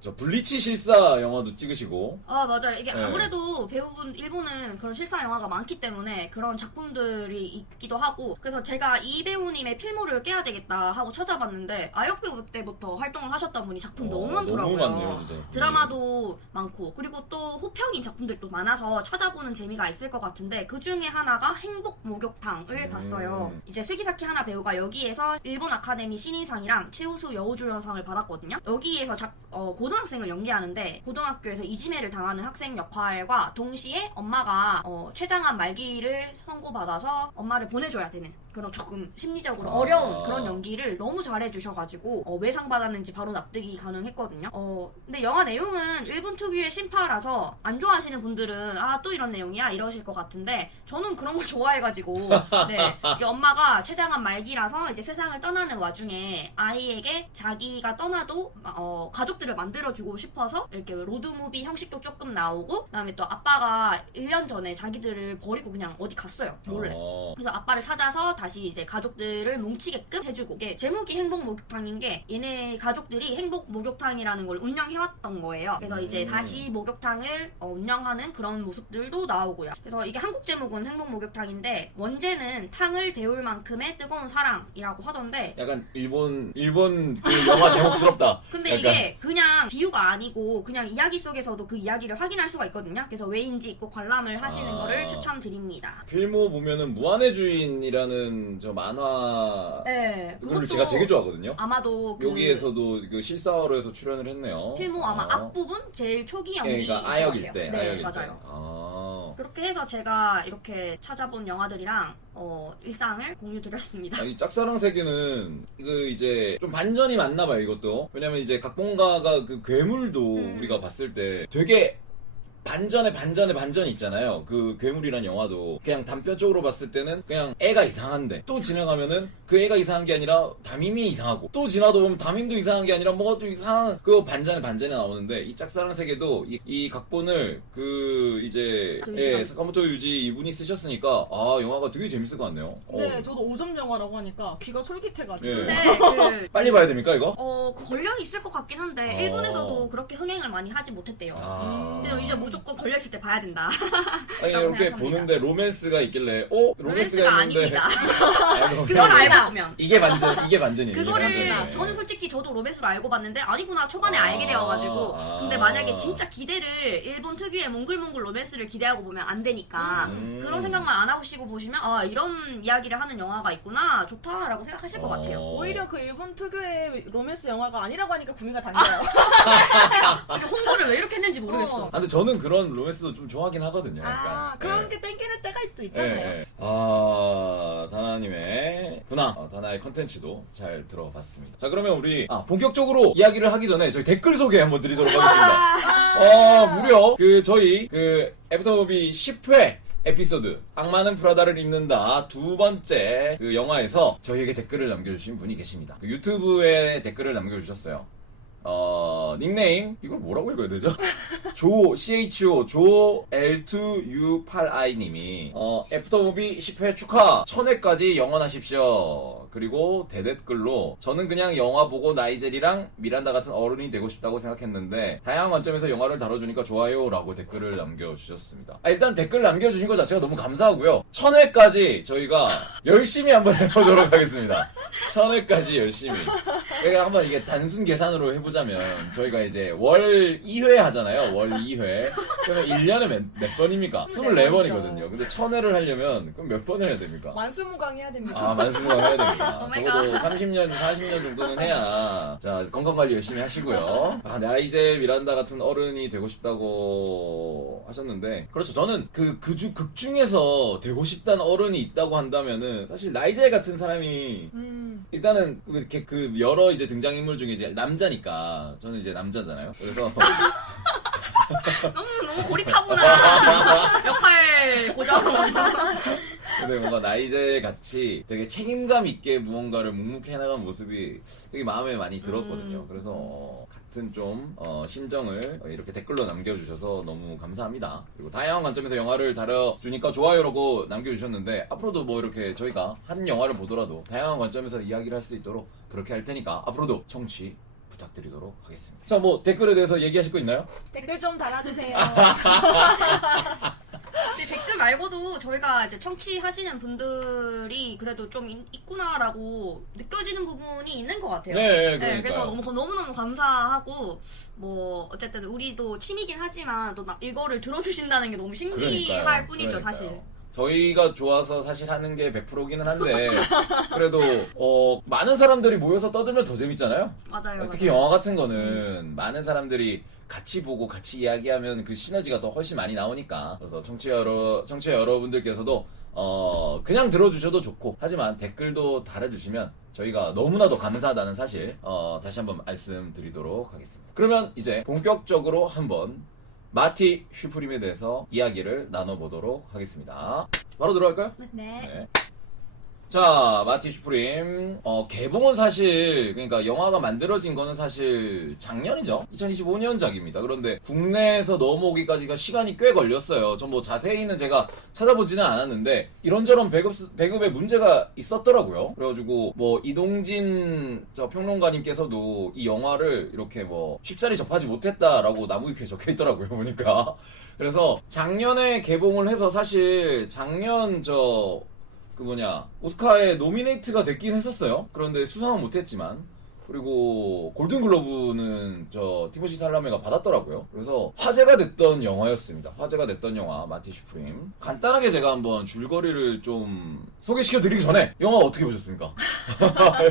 저 블리치 실사 영화도 찍으시고 맞아요. 이게 아무래도 배우분 일본은 그런 실사 영화가 많기 때문에 그런 작품들이 있기도 하고 그래서 제가 이 배우님의 필모를 깨야 되겠다 하고 찾아봤는데 아역 배우 때부터 활동을 하셨던 분이 작품 너무 많더라고요. 너무 많네요, 진짜. 드라마도 많고 그리고 또 호평인 작품들도 많아서 찾아보는 재미가 있을 것 같은데 그 중에 하나가 행복 목욕탕을 봤어요. 이제 스기사키 하나 배우가 여기에서 일본 아카데미 신인상이랑 최우수 여우조연상을 받았거든요. 여기에서 고등학생을 연기하는데 고등학교에서 이지매를 당하는 학생 역할과 동시에 엄마가 췌장암 말기를 선고받아서 엄마를 보내줘야 되는 그런 조금 심리적으로 어려운 그런 연기를 너무 잘해주셔가지고 왜 상 받았는지 바로 납득이 가능했거든요. 근데 영화 내용은 일본 특유의 신파라서 안 좋아하시는 분들은 또 이런 내용이야 이러실 것 같은데 저는 그런 걸 좋아해가지고 네, 이 엄마가 췌장암 말기라서 이제 세상을 떠나는 와중에 아이에게 자기가 떠나도 가족들을 만들어주고 싶어서 이렇게 로드무비 형식도 조금 나오고 그다음에 또 아빠가 1년 전에 자기들을 버리고 그냥 어디 갔어요 몰래. 그래서 아빠를 찾아서 다시 이제 가족들을 뭉치게끔 해주고, 이게 제목이 행복 목욕탕인 게 얘네 가족들이 행복 목욕탕이라는 걸 운영해왔던 거예요. 그래서 이제 다시 목욕탕을 운영하는 그런 모습들도 나오고요. 그래서 이게 한국 제목은 행복 목욕탕인데 원제는 탕을 데울 만큼의 뜨거운 사랑이라고 하던데, 약간 일본 그 영화 제목스럽다. 근데 약간. 이게 그냥 비유가 아니고 그냥 이야기 속에서도 그 이야기를 확인할 수가 있거든요. 그래서 왜인지 꼭 관람을 하시는 거를 추천드립니다. 필모 보면은 무한의 주인이라는 저 만화 네, 그걸 제가 되게 좋아하거든요. 아마도 여기에서도 그 실사화로에서 출연을 했네요. 필모 아마 앞부분 제일 초기 연기. 그러니까 아역일 때. 네, 아역일 맞아요. 때. 그렇게 해서 제가 이렇게 찾아본 영화들이랑 일상을 공유드렸습니다. 이 짝사랑 세계는 그 이제 좀 반전이 많나 봐요, 이것도. 왜냐면 이제 각본가가 그 괴물도 우리가 봤을 때 되게 반전이 있잖아요. 그 괴물이란 영화도 그냥 단편적으로 봤을 때는 그냥 애가 이상한데 또 지나가면은 그 애가 이상한 게 아니라 담임이 이상하고 또 지나다 보면 담임도 이상한 게 아니라 뭐가 또 이상한 그 반전이 나오는데 이 짝사랑 세계도 이 각본을 그 이제 사카모토 유지 이분이 쓰셨으니까 아 영화가 되게 재밌을 것 같네요. 네, 저도 5점 영화라고 하니까 귀가 솔깃해가지고. 네. 근데 빨리 봐야 됩니까 이거? 걸려 있을 것 같긴 한데 일본에서도 그렇게 흥행을 많이 하지 못했대요. 그래서 이제 무조건 걸려있을 때 봐야 된다. 아니 라고 이렇게 생각합니다. 보는데 로맨스가 있길래 로맨스가 있는데 아닙니다. 아니, 그걸 알고 보면. 이게 반전이에요. 그거를 이게 반전이에요. 저는 솔직히 저도 로맨스로 알고 봤는데 아니구나 초반에 알게 되어가지고. 근데 만약에 진짜 기대를 일본 특유의 몽글몽글 로맨스를 기대하고 보면 안 되니까 그런 생각만 안 하시고 보시면 아 이런 이야기를 하는 영화가 있구나 좋다라고 생각하실 것 같아요. 오히려 그 일본 특유의 로맨스 영화가 아니라고 하니까 구미가 달려요. 이게 홍보를 왜 이렇게 했는지 모르겠어. 근데 저는 그런 로맨스도 좀 좋아하긴 하거든요. 아, 그런 게 땡기는 때가 또 있잖아요. 다나님의 다나의 컨텐츠도 잘 들어봤습니다. 자, 그러면 우리 본격적으로 이야기를 하기 전에 저희 댓글 소개 한번 드리도록 하겠습니다. 무려 저희 애프터무비 10회 에피소드 악마는 프라다를 입는다 두 번째 그 영화에서 저희에게 댓글을 남겨주신 분이 계십니다. 그 유튜브에 댓글을 남겨주셨어요. 닉네임 이걸 뭐라고 읽어야 되죠? CHO L2U8I 님이 애프터무비 10회 축하 1000회까지 영원하십시오. 그리고 대댓글로 저는 그냥 영화 보고 나이젤이랑 미란다 같은 어른이 되고 싶다고 생각했는데 다양한 관점에서 영화를 다뤄주니까 좋아요 라고 댓글을 남겨주셨습니다. 일단 댓글 남겨주신 것 자체가 너무 감사하고요. 1000회까지 저희가 열심히 한번 해보도록 하겠습니다. 1000회까지 열심히. 그러니까 한번 이게 단순 계산으로 해보자면 저희가 이제 월 2회 하잖아요. 월 2회. 그러면 1년에 몇 번입니까? 24번이거든요. 근데 1000회를 하려면 그럼 몇 번을 해야 됩니까? 만수무강 해야 됩니다. 만수무강 해야 됩니다. 오마이갓. 적어도 30년, 40년 정도는 해야. 자, 건강관리 열심히 하시고요. 나이제 미란다 같은 어른이 되고 싶다고 하셨는데. 그렇죠. 저는 극 중에서 되고 싶다는 어른이 있다고 한다면은 사실 나이제 같은 사람이 일단은 이렇게 여러 이제 등장인물 중에 이제 남자니까 저는 이제 남자잖아요. 그래서 너무 고리타분한 역할 고정. 근데 뭔가 나이제 같이 되게 책임감 있게 무언가를 묵묵히 해나간 모습이 되게 마음에 많이 들었거든요. 그래서 같은 좀 심정을 이렇게 댓글로 남겨주셔서 너무 감사합니다. 그리고 다양한 관점에서 영화를 다뤄주니까 좋아요라고 남겨주셨는데 앞으로도 뭐 이렇게 저희가 한 영화를 보더라도 다양한 관점에서 이야기를 할 수 있도록 그렇게 할 테니까 앞으로도 청취 부탁드리도록 하겠습니다. 자, 뭐 댓글에 대해서 얘기하실 거 있나요? 댓글 좀 달아주세요. 근데 댓글 말고도 저희가 이제 청취하시는 분들이 그래도 좀 있구나라고 느껴지는 부분이 있는 것 같아요. 네, 그러니까요. 그래서 너무너무 감사하고 뭐 어쨌든 우리도 취미긴 하지만 또 이거를 들어주신다는 게 너무 신기할 그러니까요. 뿐이죠, 사실. 저희가 좋아서 사실 하는 게 100%기는 한데 그래도 많은 사람들이 모여서 떠들면 더 재밌잖아요. 맞아요. 특히 영화 같은 거는 많은 사람들이 같이 보고 같이 이야기하면 그 시너지가 더 훨씬 많이 나오니까. 그래서 청취자 여러분들께서도 그냥 들어주셔도 좋고 하지만 댓글도 달아주시면 저희가 너무나도 감사하다는 사실 다시 한번 말씀드리도록 하겠습니다. 그러면 이제 본격적으로 한번 마티 슈프림에 대해서 이야기를 나눠보도록 하겠습니다. 바로 들어갈까요? 네. 자, 마티 슈프림. 개봉은 사실, 그러니까 영화가 만들어진 거는 사실 작년이죠. 2025년작입니다. 그런데 국내에서 넘어오기까지가 시간이 꽤 걸렸어요. 전 뭐 자세히는 제가 찾아보지는 않았는데, 이런저런 배급에 문제가 있었더라고요. 그래가지고, 뭐, 이동진 저 평론가님께서도 이 영화를 이렇게 뭐, 쉽사리 접하지 못했다라고 나무위키에 적혀 있더라고요. 보니까. 그래서 작년에 개봉을 해서 사실 작년 오스카에 노미네이트가 됐긴 했었어요. 그런데 수상은 못했지만. 그리고 골든글러브는 티모시 살라메가 받았더라고요. 그래서 화제가 됐던 영화였습니다. 화제가 됐던 영화 마티 슈프림. 간단하게 제가 한번 줄거리를 좀 소개시켜 드리기 전에 영화 어떻게 보셨습니까?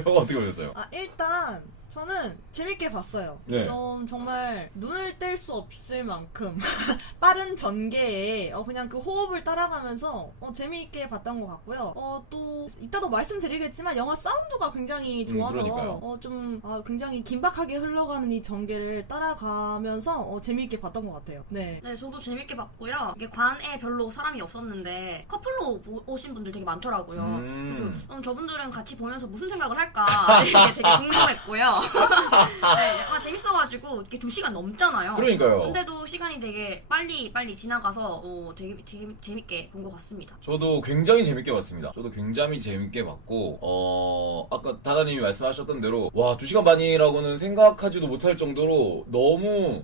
영화 어떻게 보셨어요? 일단 저는 재밌게 봤어요. 네. 정말 눈을 뗄 수 없을 만큼 빠른 전개에 그냥 그 호흡을 따라가면서 재미있게 봤던 것 같고요. 또 이따도 말씀드리겠지만 영화 사운드가 굉장히 좋아서 굉장히 긴박하게 흘러가는 이 전개를 따라가면서 재미있게 봤던 것 같아요. 네. 네, 저도 재밌게 봤고요. 이게 관에 별로 사람이 없었는데 커플로 오신 분들 되게 많더라고요. 그래서 저분들은 같이 보면서 무슨 생각을 할까 이게 되게 궁금했고요. 네, 영화 재밌어가지고 이게 2시간 넘잖아요. 그러니까요. 근데도 시간이 되게 빨리 지나가서 되게 재밌게 본 것 같습니다. 저도 굉장히 재밌게 봤습니다. 저도 굉장히 재밌게 봤고 아까 다다님이 말씀하셨던 대로 와 2시간 반이라고는 생각하지도 못할 정도로 너무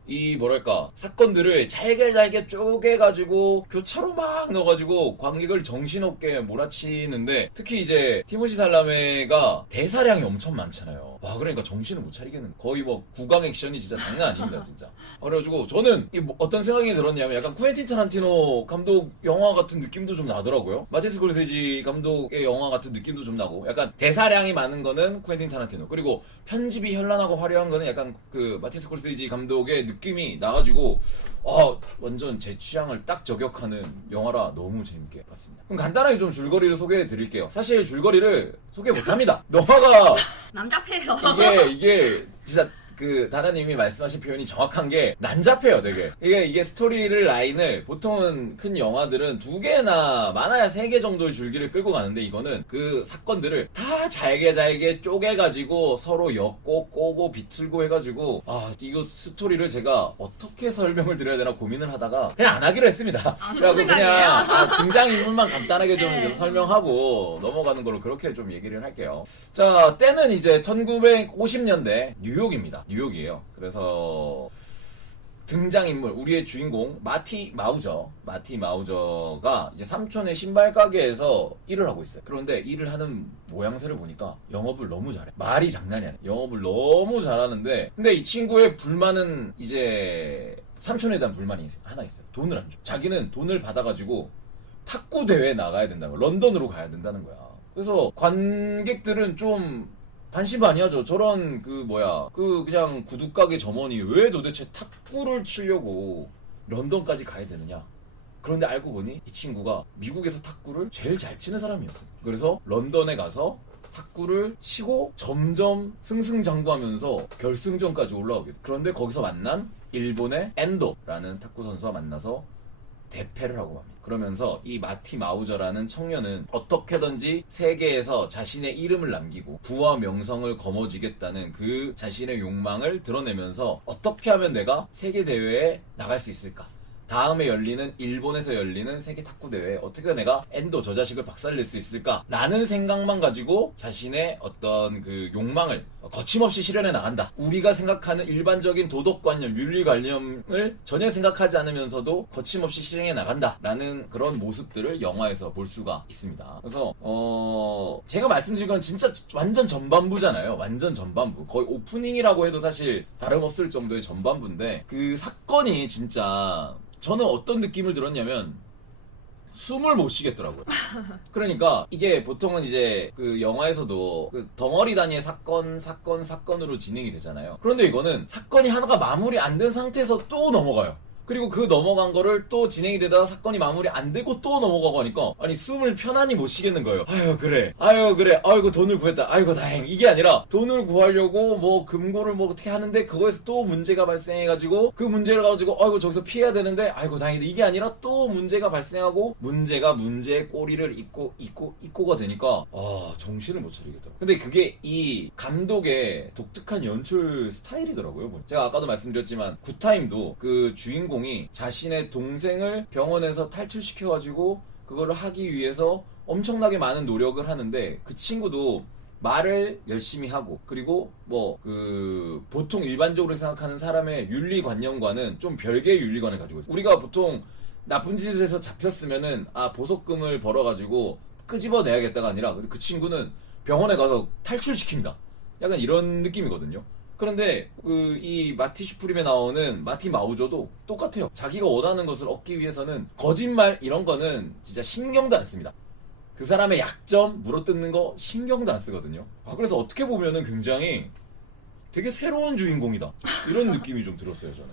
사건들을 잘게 쪼개가지고 교차로 막 넣어가지고 관객을 정신없게 몰아치는데 특히 이제 티모시 살라메가 대사량이 엄청 많잖아요. 와 그러니까 정신을 못 차리겠는 거의 뭐 구강 액션이 진짜 장난 아닙니다 진짜. 그래가지고 저는 어떤 생각이 들었냐면 약간 쿠엔틴 타란티노 감독 영화 같은 느낌도 좀 나더라고요. 마틴 스콜세지 감독의 영화 같은 느낌도 좀 나고 약간 대사량이 많은 거는 쿠엔틴 타란티노 그리고 편집이 현란하고 화려한 거는 약간 그 마틴 스콜세지 감독의 느낌이 나가지고 완전 제 취향을 딱 저격하는 영화라 너무 재밌게 봤습니다. 그럼 간단하게 좀 줄거리를 소개해 드릴게요. 사실 줄거리를 소개 못합니다. 영화가 남자패에서 이게 진짜 그 다다님이 말씀하신 표현이 정확한 게 난잡해요 되게. 이게 스토리를 라인을 보통은 큰 영화들은 2개나 많아야 3개 정도의 줄기를 끌고 가는데 이거는 그 사건들을 다 잘게 쪼개가지고 서로 엮고 꼬고 비틀고 해가지고 이거 스토리를 제가 어떻게 설명을 드려야 되나 고민을 하다가 그냥 안 하기로 했습니다. 그래서 그냥 등장인물만 간단하게 좀 네. 설명하고 넘어가는 걸로 그렇게 좀 얘기를 할게요. 자 때는 이제 1950년대 뉴욕입니다. 뉴욕이에요. 그래서 등장인물 우리의 주인공 마티 마우저가 이제 삼촌의 신발 가게에서 일을 하고 있어요. 그런데 일을 하는 모양새를 보니까 영업을 너무 잘해. 말이 장난이 아니야. 영업을 너무 잘하는데 근데 이 친구의 불만은 이제 삼촌에 대한 불만이 하나 있어요. 돈을 안 줘. 자기는 돈을 받아가지고 탁구 대회에 나가야 된다는 거야. 런던으로 가야 된다는 거야. 그래서 관객들은 좀 반신반의하죠. 저런 그냥 구두가게 점원이 왜 도대체 탁구를 치려고 런던까지 가야 되느냐. 그런데 알고 보니 이 친구가 미국에서 탁구를 제일 잘 치는 사람이었어요. 그래서 런던에 가서 탁구를 치고 점점 승승장구하면서 결승전까지 올라오게 돼요. 그런데 거기서 만난 일본의 엔도라는 탁구 선수와 만나서 대패를 하고 맙니다. 그러면서 이 마티 마우저라는 청년은 어떻게든지 세계에서 자신의 이름을 남기고 부와 명성을 거머쥐겠다는 그 자신의 욕망을 드러내면서 어떻게 하면 내가 세계 대회에 나갈 수 있을까? 다음에 일본에서 열리는 세계 탁구 대회에 어떻게 내가 엔도 저 자식을 박살낼 수 있을까? 라는 생각만 가지고 자신의 어떤 그 욕망을 거침없이 실현해 나간다. 우리가 생각하는 일반적인 도덕관념, 윤리관념을 전혀 생각하지 않으면서도 거침없이 실행해 나간다. 라는 그런 모습들을 영화에서 볼 수가 있습니다. 그래서 제가 말씀드린 건 진짜 완전 전반부잖아요. 완전 전반부. 거의 오프닝이라고 해도 사실 다름없을 정도의 전반부인데 그 사건이 진짜 저는 어떤 느낌을 들었냐면 숨을 못 쉬겠더라고요. 그러니까 이게 보통은 이제 그 영화에서도 그 덩어리 단위의 사건으로 진행이 되잖아요. 그런데 이거는 사건이 하나가 마무리 안 된 상태에서 또 넘어가요. 그리고 그 넘어간 거를 또 진행이 되다가 사건이 마무리 안 되고 또 넘어가고 하니까 아니 숨을 편안히 못 쉬겠는 거예요. 아유 그래 아이고 돈을 구했다 아이고 다행. 이게 아니라 돈을 구하려고 뭐 금고를 뭐 어떻게 하는데 그거에서 또 문제가 발생해가지고 그 문제를 가지고 아이고 저기서 피해야 되는데 아이고 다행이다. 이게 아니라 또 문제가 발생하고 문제가 문제의 꼬리를 잇고가 되니까 정신을 못 차리겠다. 근데 그게 이 감독의 독특한 연출 스타일이더라고요. 제가 아까도 말씀드렸지만 굿타임도 그 주인공이 자신의 동생을 병원에서 탈출시켜가지고 그거를 하기 위해서 엄청나게 많은 노력을 하는데 그 친구도 말을 열심히 하고 그리고 뭐 그 보통 일반적으로 생각하는 사람의 윤리관념과는 좀 별개의 윤리관을 가지고 있어요. 우리가 보통 나쁜 짓에서 잡혔으면은 보석금을 벌어가지고 끄집어내야겠다가 아니라 그 친구는 병원에 가서 탈출시킵니다. 약간 이런 느낌이거든요. 그런데 이 마티 슈프림에 나오는 마티 마우저도 똑같아요. 자기가 원하는 것을 얻기 위해서는 거짓말 이런 거는 진짜 신경도 안 씁니다. 그 사람의 약점 물어뜯는 거 신경도 안 쓰거든요. 그래서 어떻게 보면은 굉장히 되게 새로운 주인공이다 이런 느낌이 좀 들었어요 저는.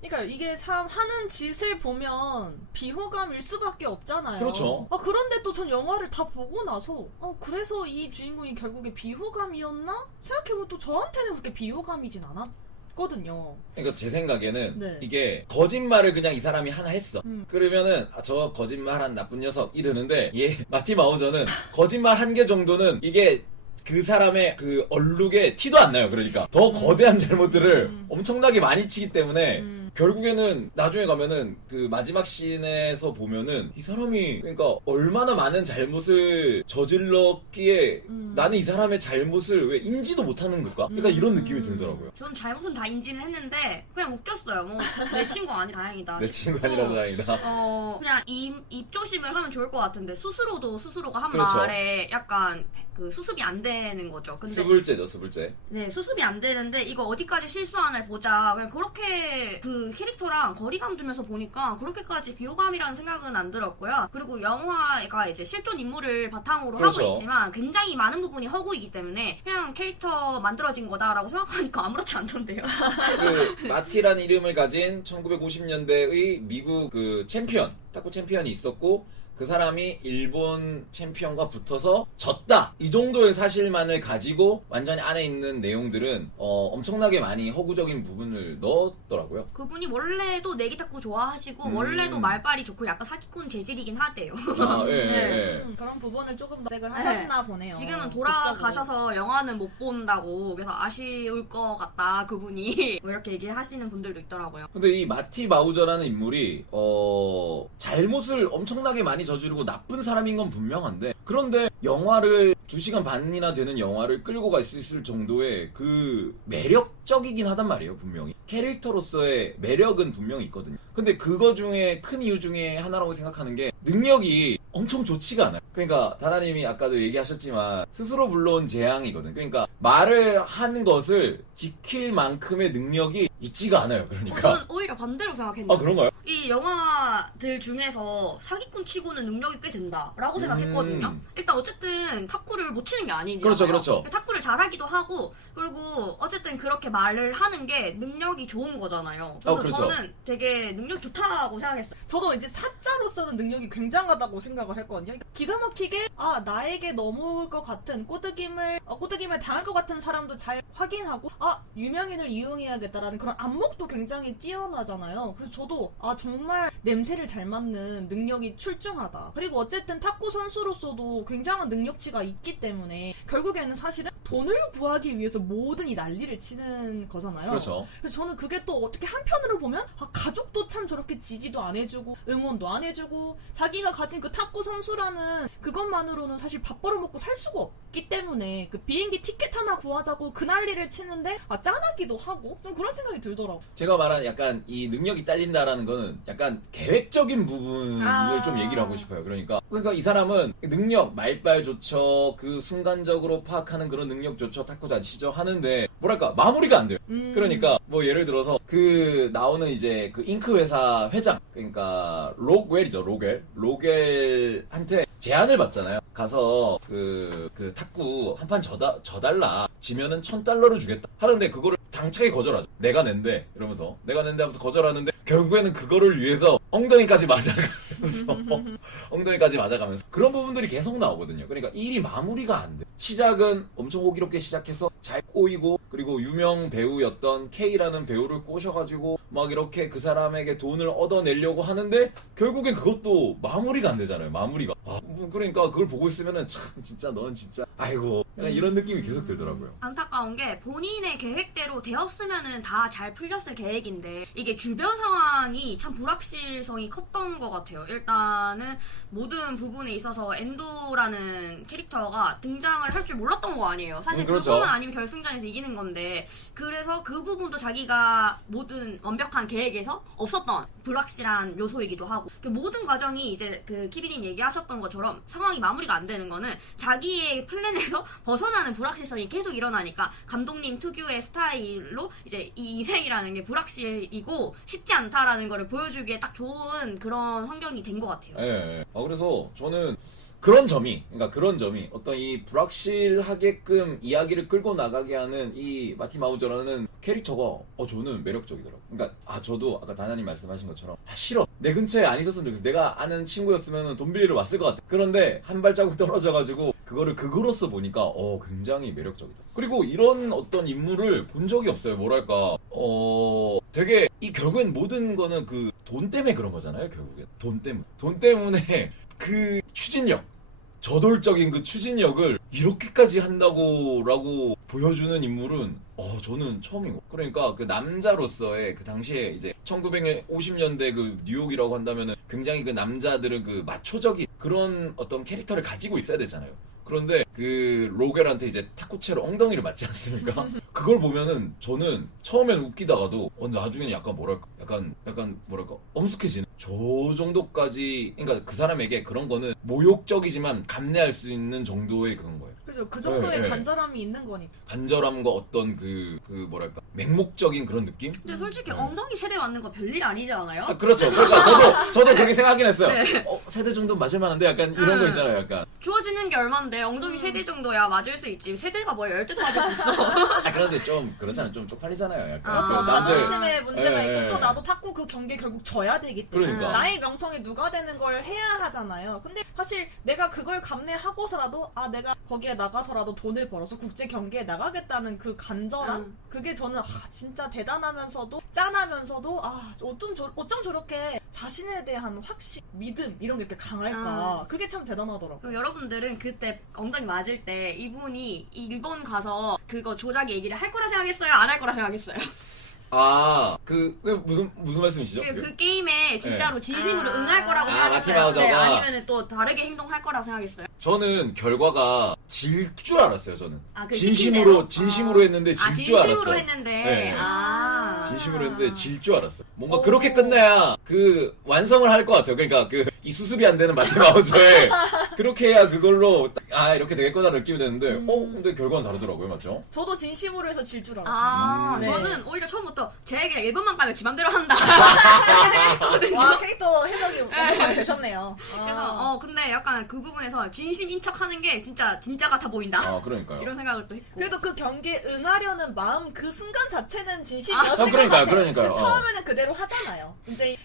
그러니까 이게 참 하는 짓을 보면 비호감일 수밖에 없잖아요. 그렇죠. 그런데 또 전 영화를 다 보고 나서 그래서 이 주인공이 결국에 비호감이었나? 생각해보면 또 저한테는 그렇게 비호감이진 않았거든요. 그러니까 제 생각에는 네. 이게 거짓말을 그냥 이 사람이 하나 했어. 그러면은 저 거짓말한 나쁜 녀석 이러는데 마티 마우저는 거짓말 한 개 정도는 이게 그 사람의 그 얼룩에 티도 안 나요. 그러니까 더 거대한 잘못들을 엄청나게 많이 치기 때문에 결국에는 나중에 가면은 그 마지막 씬에서 보면은 이 사람이 그러니까 얼마나 많은 잘못을 저질렀기에 나는 이 사람의 잘못을 왜 인지도 못하는 걸까? 그러니까 이런 느낌이 들더라고요. 전 잘못은 다 인지는 했는데 그냥 웃겼어요. 뭐 내 친구 아니 다행이다. 내 싶고. 친구 아니라서 다행이다. 그냥 입 조심을 하면 좋을 것 같은데 스스로가 한 그렇죠. 말에 약간 그 수습이 안 되는 거죠. 근데 스불제죠, 스불제. 네, 수습이 안 되는데 이거 어디까지 실수하나 보자. 그냥 그렇게 그 캐릭터랑 거리감 주면서 보니까 그렇게까지 비호감이라는 생각은 안 들었고요. 그리고 영화가 이제 실존 인물을 바탕으로 그렇죠. 하고 있지만 굉장히 많은 부분이 허구이기 때문에 그냥 캐릭터 만들어진 거다라고 생각하니까 아무렇지 않던데요. 그 마티라는 이름을 가진 1950년대의 미국 그 챔피언, 탁구 챔피언이 있었고 그 사람이 일본 챔피언과 붙어서 졌다. 이 정도의 사실만을 가지고 완전히 안에 있는 내용들은 엄청나게 많이 허구적인 부분을 넣었더라고요. 그분이 원래도 내기 탁구 좋아하시고 원래도 말빨이 좋고 약간 사기꾼 재질이긴 하대요. 예, 네. 예. 그런 부분을 조금 더 생각을 하셨나 보네요. 지금은 돌아가셔서 영화는 못 본다고 그래서 아쉬울 것 같다 그분이 뭐 이렇게 얘기를 하시는 분들도 있더라고요. 근데 이 마티 마우저라는 인물이 잘못을 엄청나게 많이 저지르고 나쁜 사람인 건 분명한데 그런데 영화를 2시간 반이나 되는 영화를 끌고 갈 수 있을 정도의 그 매력적이긴 하단 말이에요. 분명히 캐릭터로서의 매력은 분명히 있거든요. 근데 그거 중에 큰 이유 중에 하나라고 생각하는 게 능력이 엄청 좋지가 않아요. 그러니까 다나님이 아까도 얘기하셨지만 스스로 불러온 재앙이거든. 그러니까 말을 하는 것을 지킬 만큼의 능력이 있지가 않아요. 그러니까 저는 오히려 반대로 생각했는데 그런가요? 이 영화들 중에서 사기꾼 치고는 능력이 꽤 된다라고 생각했거든요. 일단 어쨌든 탁구를 못 치는 게 아니잖아요. 그렇죠, 그렇죠. 탁구를 잘하기도 하고 그리고 어쨌든 그렇게 말을 하는 게 능력이 좋은 거잖아요. 그래서 그렇죠. 저는 되게 능력 좋다고 생각했어요. 저도 이제 사자로서는 능력이 굉장하다고 생각을 했거든요. 기가 막히게 나에게 넘어올 것 같은 꼬드김을 당할 것 같은 사람도 잘 확인하고 유명인을 이용해야겠다라는 그런 안목도 굉장히 뛰어나잖아요. 그래서 저도 정말 냄새를 잘 맡는 능력이 출중하다. 그리고 어쨌든 탁구 선수로서도 굉장한 능력치가 있기 때문에 결국에는 사실은 돈을 구하기 위해서 모든 이 난리를 치는 거잖아요. 그렇죠. 그래서 저는 그게 또 어떻게 한편으로 보면 가족도 참 저렇게 지지도 안 해주고 응원도 안 해주고 자기가 가진 그 탁구 선수라는 그것만으로는 사실 밥 벌어먹고 살 수가 없기 때문에 그 비행기 티켓 하나 구하자고 그 난리를 치는데 짠하기도 하고 좀 그런 생각이 들더라고. 제가 말한 약간 이 능력이 딸린다라는 거는 약간 계획적인 부분을 좀 얘기를 하고 싶어요. 그러니까 이 사람은 능력, 말빨 좋죠. 그 순간적으로 파악하는 그런 능력 좋죠. 탁구 잘 치죠. 하는데 뭐랄까 마무리가 안 돼요. 그러니까 뭐 예를 들어서 그 나오는 이제 그 잉크 회사 회사 회장, 그러니까 로겔이죠, 로겔한테 제안을 받잖아요. 가서 그 탁구 한 판 져달라. 지면은 $1,000를 주겠다. 하는데 그거를 당차게 거절하죠. 내가 낸대. 이러면서. 내가 낸대 하면서 거절하는데 결국에는 그거를 위해서 엉덩이까지 맞아가면서 그런 부분들이 계속 나오거든요. 그러니까 일이 마무리가 안 돼. 시작은 엄청 호기롭게 시작해서 잘 꼬이고, 그리고 유명 배우였던 K라는 배우를 꼬셔가지고 막 이렇게 그 사람에게 돈을 얻어내려고 하는데 결국에 그것도 마무리가 안 되잖아요. 마무리가. 그러니까 그걸 보고 있으면은 참 진짜 넌 진짜 아이고, 약간 이런 느낌이 계속 들더라고요. 안타까운 게 본인의 계획대로 되었으면은 다 잘 풀렸을 계획인데 이게 주변 상황이 참 불확실성이 컸던 것 같아요. 일단은 모든 부분에 있어서 엔도라는 캐릭터가 등장을 할 줄 몰랐던 거 아니에요. 사실 그렇죠. 그것만 아니면 결승전에서 이기는 건데, 그래서 그 부분도 자기가 모든 완벽한 계획에서 없었던 불확실한 요소이기도 하고, 그 모든 과정이 이제 그 키비님 얘기하셨던 것처럼 상황이 마무리가 안 되는 거는 자기의 플랜에서 벗어나는 불확실성이 계속 일어나니까 감독님 특유의 스타일로 이제 이 인생이라는 게 불확실이고 쉽지 않다라는 거를 보여주기에 딱 좋은 그런 환경이 된 것 같아요. 예. 그래서 저는 그런 점이 어떤 이 불확실하게끔 이야기를 끌고 나가게 하는 이 마티 마우저라는 캐릭터가 저는 매력적이더라고요. 그러니까 저도 아까 다나님 말씀하신 것처럼 싫어. 내 근처에 안 있었으면 좋겠어. 내가 아는 친구였으면 돈 빌리러 왔을 것 같아. 그런데 한 발자국 떨어져가지고 그거를 그거로서 보니까 굉장히 매력적이다. 그리고 이런 어떤 인물을 본 적이 없어요. 뭐랄까 되게 결국엔 모든 거는 그 돈 때문에 그런 거잖아요. 결국엔 돈 때문에 그 추진력, 저돌적인 그 추진력을 이렇게까지 한다고라고 보여주는 인물은 저는 처음이고. 그러니까 그 남자로서의 그 당시에 이제 1950년대 그 뉴욕이라고 한다면은 굉장히 그 남자들은 그 마초적인 그런 어떤 캐릭터를 가지고 있어야 되잖아요. 그런데 그 로겔한테 이제 탁구채로 엉덩이를 맞지 않습니까? 그걸 보면은 저는 처음엔 웃기다가도 나중에는 약간 뭐랄까 엄숙해지는 저 정도까지. 그러니까 그 사람에게 그런 거는 모욕적이지만 감내할 수 있는 정도의 그런 거예요. 그죠. 그 정도의 네. 간절함이 있는 거니까. 간절함과 어떤 그 뭐랄까 맹목적인 그런 느낌? 근데 솔직히 엉덩이 세대 맞는 거 별일 아니지 않아요? 그렇죠. 그러니까 저도 그렇게 생각하긴 했어요. 네. 세대 정도 맞을 만한데 약간 이런 거 있잖아요. 약간. 주어지는 게 얼만데 엉덩이 세대 정도야 맞을 수 있지. 세대가 뭐야 10대도 맞을 수 있어. 그런데 좀 그렇잖아요. 좀 쪽팔리잖아요. 약간. 그렇죠. 남들- 자존심의 문제가 예, 있고 또 예. 나도 탁구 그 경기에 결국 져야 되기 때문에 그러니까. 나의 명성이 누가 되는 걸 해야 하잖아요. 근데 사실 내가 그걸 감내하고서라도 내가 거기에 나가서라도 돈을 벌어서 국제 경기에 나가겠다는 그 간절함? 그게 저는 진짜 대단하면서도 짠하면서도 어쩜 저렇게 자신에 대한 확신, 믿음 이런 게 이렇게 강할까? 그게 참 대단하더라고요. 그럼 여러분들은 그때 엉덩이 맞을 때 이분이 일본 가서 그거 조작 얘기를 할 거라 생각했어요? 안 할 거라 생각했어요? 그게 무슨 말씀이시죠? 그 게임에 진짜로 진심으로 응할 거라고 마티 생각했어요? 마우저가. 네, 아니면 또 다르게 행동할 거라고 생각했어요? 저는 결과가 질 줄 알았어요. 저는 그 시킨 대로? 진심으로 했는데 질 줄 알았어요. 진심으로 했는데. 네. 진심으로 했는데 질 줄 알았어요. 뭔가 오. 그렇게 끝내야 그 완성을 할 것 같아요. 그러니까 이 수습이 안 되는 마티 마우저에 그렇게 해야 그걸로 이렇게 되겠구나 느낌이 되는데 근데 결과는 다르더라고요. 맞죠? 저도 진심으로 해서 질 줄 알았어요. 네. 저는 오히려 처음부터 쟤에게 일본만 가면 지 맘대로 한다. 이렇게 생각했거든요. 와, 캐릭터 해석이 엄청 많이 되셨네요. 그래서 근데 약간 그 부분에서 진심인 척 하는 게 진짜 같아 보인다. 그러니까요. 이런 생각을 또 했고. 그래도 그 경기에 응하려는 마음 그 순간 자체는 진심이었을 것 그러니까요, 같아요. 그러니까요. 근데 처음에는 그대로 하잖아요.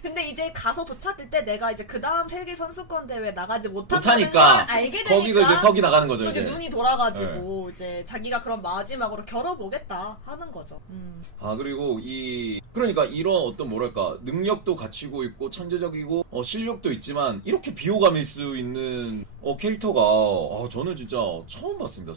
근데 이제 가서 도착할 때 내가 이제 그 다음 세계 선수권 대회 나가지 못한다는 걸 못하니까 알게 되니까 거기서 이제 석이 나가는 거죠. 이제 이제. 눈이 돌아가지고 이제 자기가 그럼 마지막으로 겨뤄보겠다 하는 거죠. 그리고 그러니까 이런 어떤 뭐랄까 능력도 갖추고 있고 천재적이고 실력도 있지만 이렇게 비호감일 수 있는 캐릭터가 저는 진짜 처음 봤습니다.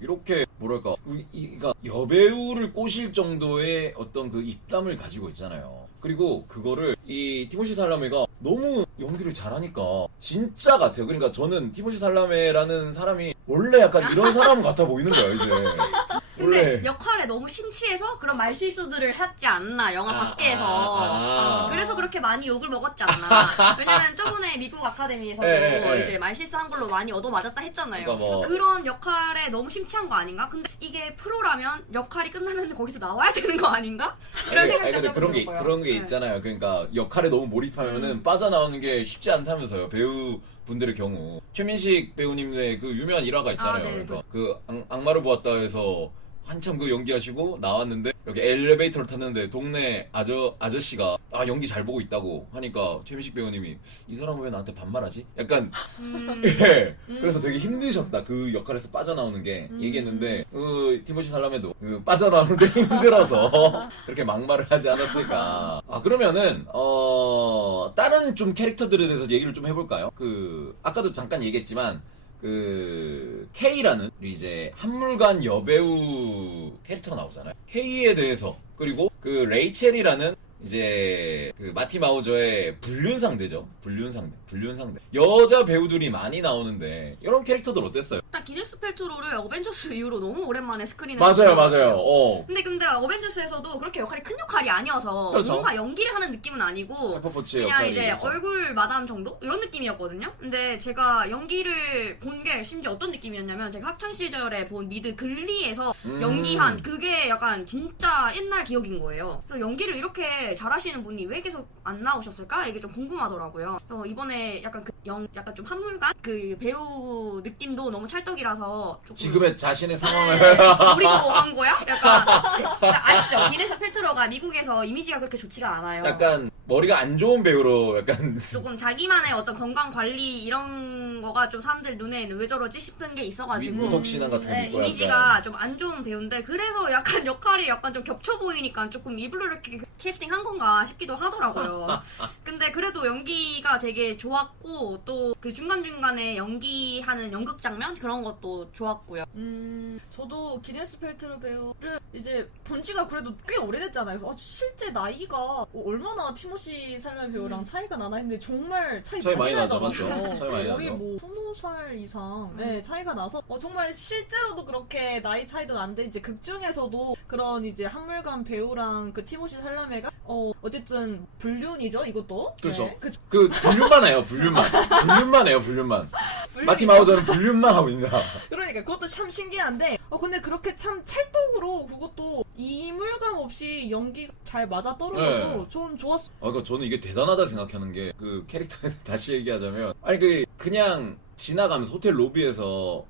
이렇게 뭐랄까 그러니까 여배우를 꼬실 정도의 어떤 그 입담을 가지고 있잖아요. 그리고 그거를 이 티모시 살라메가 너무 연기를 잘하니까 진짜 같아요. 그러니까 저는 티모시 살라메라는 사람이 원래 약간 이런 사람 같아 보이는 거야 이제. 근데 역할에 너무 심취해서 그런 말실수들을 하지 않나 영화 밖에서. 그래서 그렇게 그렇게 많이 욕을 먹었지 않나. 왜냐면 저번에 미국 아카데미에서도 네. 이제 말실수한 걸로 많이 얻어맞았다 했잖아요. 그러니까 뭐- 그런 역할에 너무 심취한 거 아닌가? 근데 이게 프로라면 역할이 끝나면 거기서 나와야 되는 거 아닌가? 이런 생각까지 근데 해보게 그런 게 들었고요. 그런 게 네. 있잖아요. 그러니까 역할에 너무 몰입하면은 빠져나오는 게 쉽지 않다면서요. 배우 분들의 경우 최민식 배우님의 그 유명한 일화가 있잖아요. 네, 그래서 그 악마를 보았다 해서 한참 그 연기하시고 나왔는데 이렇게 엘리베이터를 탔는데 동네 아저씨가 연기 잘 보고 있다고 하니까 최민식 배우님이 이 사람은 왜 나한테 반말하지? 약간 예. 그래서 되게 힘드셨다. 그 역할에서 빠져나오는 게 얘기했는데 그 티모시 살라메도 그 빠져나오는데 힘들어서 그렇게 막말을 하지 않았을까. 그러면은 다른 좀 캐릭터들에 대해서 얘기를 좀 해볼까요? 그 아까도 잠깐 얘기했지만 그 K라는 우리 이제 한물간 여배우 캐릭터가 나오잖아요. K에 대해서 그리고 그 레이첼이라는 이제 그 마티 마우저의 불륜 상대죠. 불륜 상대. 여자 배우들이 많이 나오는데 이런 캐릭터들 어땠어요? 일단 기네스 펠트로를 어벤져스 이후로 너무 오랜만에 스크린에 맞아요. 근데 어벤져스에서도 그렇게 역할이 큰 역할이 아니어서 그렇죠. 뭔가 연기를 하는 느낌은 아니고 페퍼포츠의 그냥 역할이 이제 그래서. 얼굴 마담 정도? 이런 느낌이었거든요. 근데 제가 연기를 본 게 심지어 어떤 느낌이었냐면 제가 학창 시절에 본 미드 글리에서 연기한 그게 약간 진짜 옛날 기억인 거예요. 그래서 연기를 이렇게 잘하시는 분이 왜 계속 안 나오셨을까? 이게 좀 궁금하더라고요. 그래서 이번에 약간 약간 좀 한물간 그 배우 느낌도 너무 찰떡이라서 조금 지금의 자신의 상황을 우리도 한 거야? 약간 아시죠? 기네스 펠트로가 미국에서 이미지가 그렇게 좋지가 않아요. 약간 머리가 안 좋은 배우로 약간 조금 자기만의 어떤 건강 관리 이런 거가 좀 사람들 눈에는 왜 저러지 싶은 게 있어가지고 민구석 신앙 같은 거 네, 있고 이미지가 좀 안 좋은 배우인데 그래서 약간 역할이 약간 좀 겹쳐 보이니까 조금 일부러 이렇게 캐스팅한 건가 싶기도 하더라고요. 근데 그래도 연기가 되게 좋았고 또 그 중간중간에 연기하는 연극 장면 그런 것도 좋았고요. 저도 기네스 펠트로 배우를 이제 본 지가 그래도 꽤 오래됐잖아요. 그래서 실제 나이가 얼마나 티모시 살라메 배우랑 차이가 나나 했는데 정말 차이 많이 나죠, 나더라고요. 맞죠? 차이 많이 거의 나죠. 뭐 20살 이상 차이가 나서 정말 실제로도 그렇게 나이 차이도 나는데 이제 극 중에서도 그런 이제 한물간 배우랑 그 티모시 살라메가 어쨌든 불륜이죠 이것도. 그렇죠. 네. 그 불륜만 해요. 불륜만. 마티 마우저는 불륜만 하고 있나. 그러니까 그것도 참 신기한데 근데 그렇게 참 찰떡으로 그것도 이물감 없이 연기 잘 맞아 떨어져서 네. 좀 좋았어. 그러니까 저는 이게 대단하다 생각하는 게 그 캐릭터에 다시 얘기하자면 그냥 지나가면서 호텔 로비에서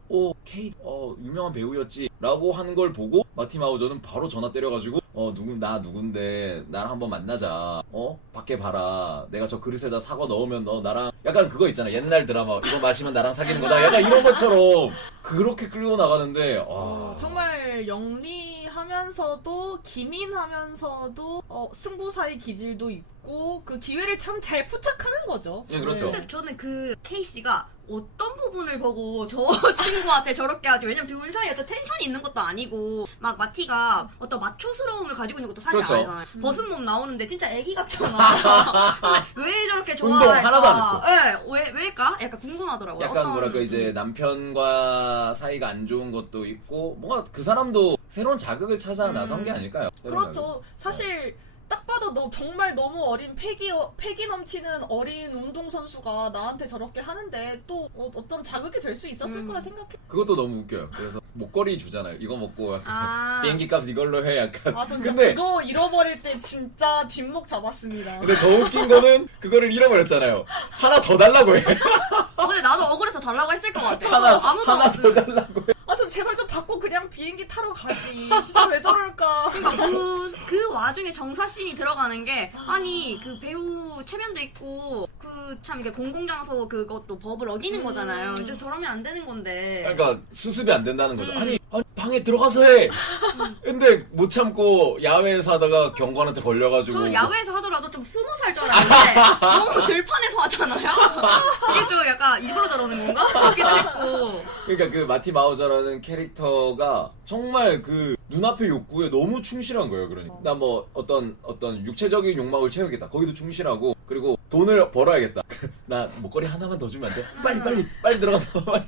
케이트 유명한 배우였지 라고 하는 걸 보고 마티 마우저는 바로 전화 때려가지고 누군데 나랑 한번 만나자 밖에 봐라 내가 저 그릇에다 사과 넣으면 너 나랑 약간 그거 있잖아 옛날 드라마 이거 마시면 나랑 사귀는 거다 약간 이런 것처럼 그렇게 끌고 나가는데 정말 영리하면서도 기민하면서도 승부사의 기질도 있고 그 기회를 참 잘 포착하는 거죠. 네, 그렇죠. 근데 저는 그 케이씨가 어떤 부분을 보고 저 친구한테 저렇게 하죠. 왜냐면 둘 사이에 어떤 텐션이 있는 것도 아니고 막 마티가 어떤 마초스러움을 가지고 있는 것도 사실 그렇죠. 아니잖아요. 벗은 몸 나오는데 진짜 애기 같잖아. 근데 왜 저렇게 운동 좋아할까? 하나도 안 했어. 네, 왜일까? 약간 궁금하더라고요. 약간 뭐랄까 이제 남편과 사이가 안 좋은 것도 있고 뭔가 그 사람도 새로운 자극을 찾아 나선 게 아닐까요? 그렇죠. 사실 딱 봐도 정말 너무 어린 패기 넘치는 어린 운동선수가 나한테 저렇게 하는데 또 어떤 자극이 될 수 있었을 거라 생각해. 그것도 너무 웃겨요. 그래서 목걸이 주잖아요. 이거 먹고 약간 아. 비행기 값 이걸로 해 약간. 전 진짜 근데 그거 잃어버릴 때 진짜 뒷목 잡았습니다. 더 웃긴 거는 그거를 잃어버렸잖아요. 하나 더 달라고 해. 근데 나도 억울해서 달라고 했을 것 같아. 아무도 하나 더 없으면. 달라고 해. 전 제발 좀 받고 그냥 비행기 타러 가지. 진짜 왜 저럴까. 그러니까 그 와중에 정사씬이 들어가는 게 아니 그 배우 체면도 있고 그 참 이게 공공장소 그것도 법을 어기는 거잖아요. 이제 저러면 안 되는 건데. 그러니까 수습이 안 된다는 거죠. 아니 방에 들어가서 해. 근데 못 참고 야외에서 하다가 경관한테 걸려가지고. 저는 야외에서 하더라도 좀 숨어 살 줄 알았는데 너무 들판에서 하잖아요. 이게 좀 약간 일부러 저러는 건가 싶기도 했고. 그러니까 그 마티 마우저라는 캐릭터가 정말 그 눈앞의 욕구에 너무 충실한 거예요. 그러니까 나 뭐 어떤 육체적인 욕망을 채우겠다. 거기도 충실하고 그리고 돈을 벌어야겠다. 나 목걸이 하나만 더 주면 안 돼? 빨리 들어가서 빨리.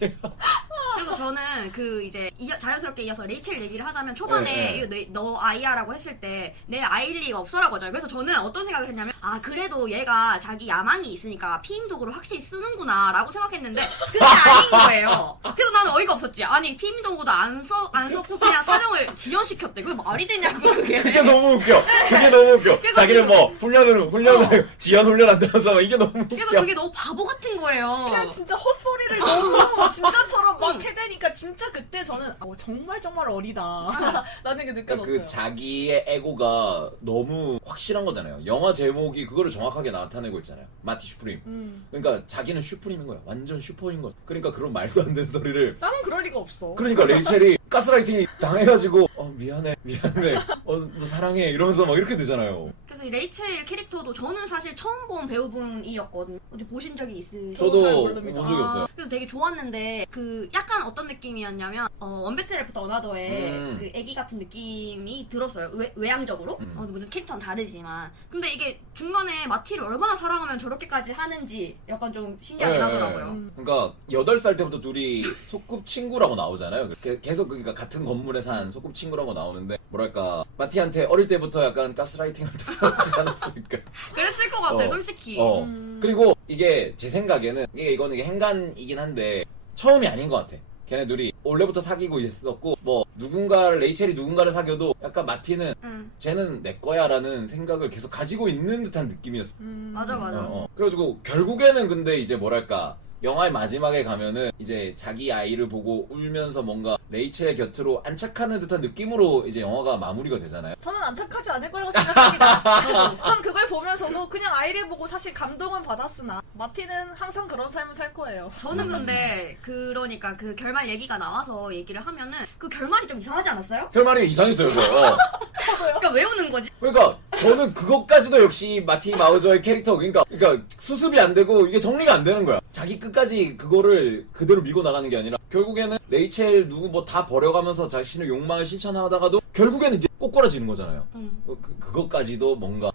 그리고 저는 그 이제 자연스럽게 이어서 레이첼 얘기를 하자면 초반에 네, 이거 너 아이야라고 했을 때 내 아이일 리가 없어라고 하잖아요. 그래서 저는 어떤 생각을 했냐면 아 그래도 얘가 자기 야망이 있으니까 피임도구를 확실히 쓰는구나 라고 생각했는데 그게 아닌 거예요. 그래서 나는 어이가 없었지. 아니 피임도구도 안 썼고 그냥 사정을 지연시켰대. 그게 말이 되냐고 그게. 그게 너무 웃겨. 그게 너무 웃겨. 그래서 자기는 지금- 뭐 훈련을 지연 훈련한다면서 이게 너무 웃겨. 그래서 그게 너무 바보 같은 거예요. 그냥 진짜 헛소리를 너무 진짜처럼 막 해대니까 진짜 그때 저는 정말 어리다 라는 게 느껴졌어요. 그 자기의 에고가 너무 확실한 거잖아요. 영화 제목이 그거를 정확하게 나타내고 있잖아요. 마티 슈프림. 그러니까 자기는 슈프림인 거야. 완전 슈퍼인 거야. 그러니까 그런 말도 안 되는 소리를. 나는 그럴 리가 없어. 그러니까 레이첼이 가스라이팅이 당해가지고 미안해 너 사랑해 이러면서 막 이렇게 되잖아요. 그래서 이 레이첼 캐릭터도 저는 사실 처음 본 배우분이었거든요. 어디 보신 적이 있으세요? 저도 잘 본 모릅니다. 적이 없어요. 그래서 되게 좋았는데 그 약간 어떤 느낌이었냐면 원배틀애프터 어나더의 그 애기 같은 느낌이 들었어요. 외향적으로 물론 캐릭터는 다르지만 근데 이게 중간에 마티를 얼마나 사랑하면 저렇게까지 하는지 약간 좀 신기하긴 하더라고요. 그러니까 8살 때부터 둘이 소꿉친구라고 나오잖아요. 계속 그러니까 같은 건물에 산 소꿉친구라고 나오는데 뭐랄까 마티한테 어릴 때부터 약간 가스라이팅을 당하지 않았을까. 그랬을 것 같아 솔직히. 그리고 이게 제 생각에는 이거는 행간이긴 한데 처음이 아닌 것 같아. 걔네들이 원래부터 사귀고 있었고 뭐 레이첼이 누군가를 사귀어도 약간 마티는 쟤는 내 거야라는 생각을 계속 가지고 있는 듯한 느낌이었어. 맞아. 그래가지고 결국에는 근데 이제 뭐랄까 영화의 마지막에 가면은 이제 자기 아이를 보고 울면서 뭔가 레이첼 곁으로 안착하는 듯한 느낌으로 이제 영화가 마무리가 되잖아요. 저는 안착하지 않을 거라고 생각합니다. 전 그걸 보면서도 그냥 아이를 보고 사실 감동은 받았으나 마티는 항상 그런 삶을 살 거예요. 저는 근데 그러니까 그 결말 얘기가 나와서 얘기를 하면은 그 결말이 좀 이상하지 않았어요? 결말이 이상했어요, 이거. 그러니까 왜 우는 거지? 그러니까 저는 그것까지도 역시 마티 마우저의 캐릭터 그러니까 수습이 안 되고 이게 정리가 안 되는 거야. 자기 끝까지 그거를 그대로 밀고 나가는 게 아니라 결국에는 레이첼 누구 뭐 다 버려가면서 자신의 욕망을 실천하다가도 결국에는 이제 꼬꾸라지는 거잖아요. 그것까지도 뭔가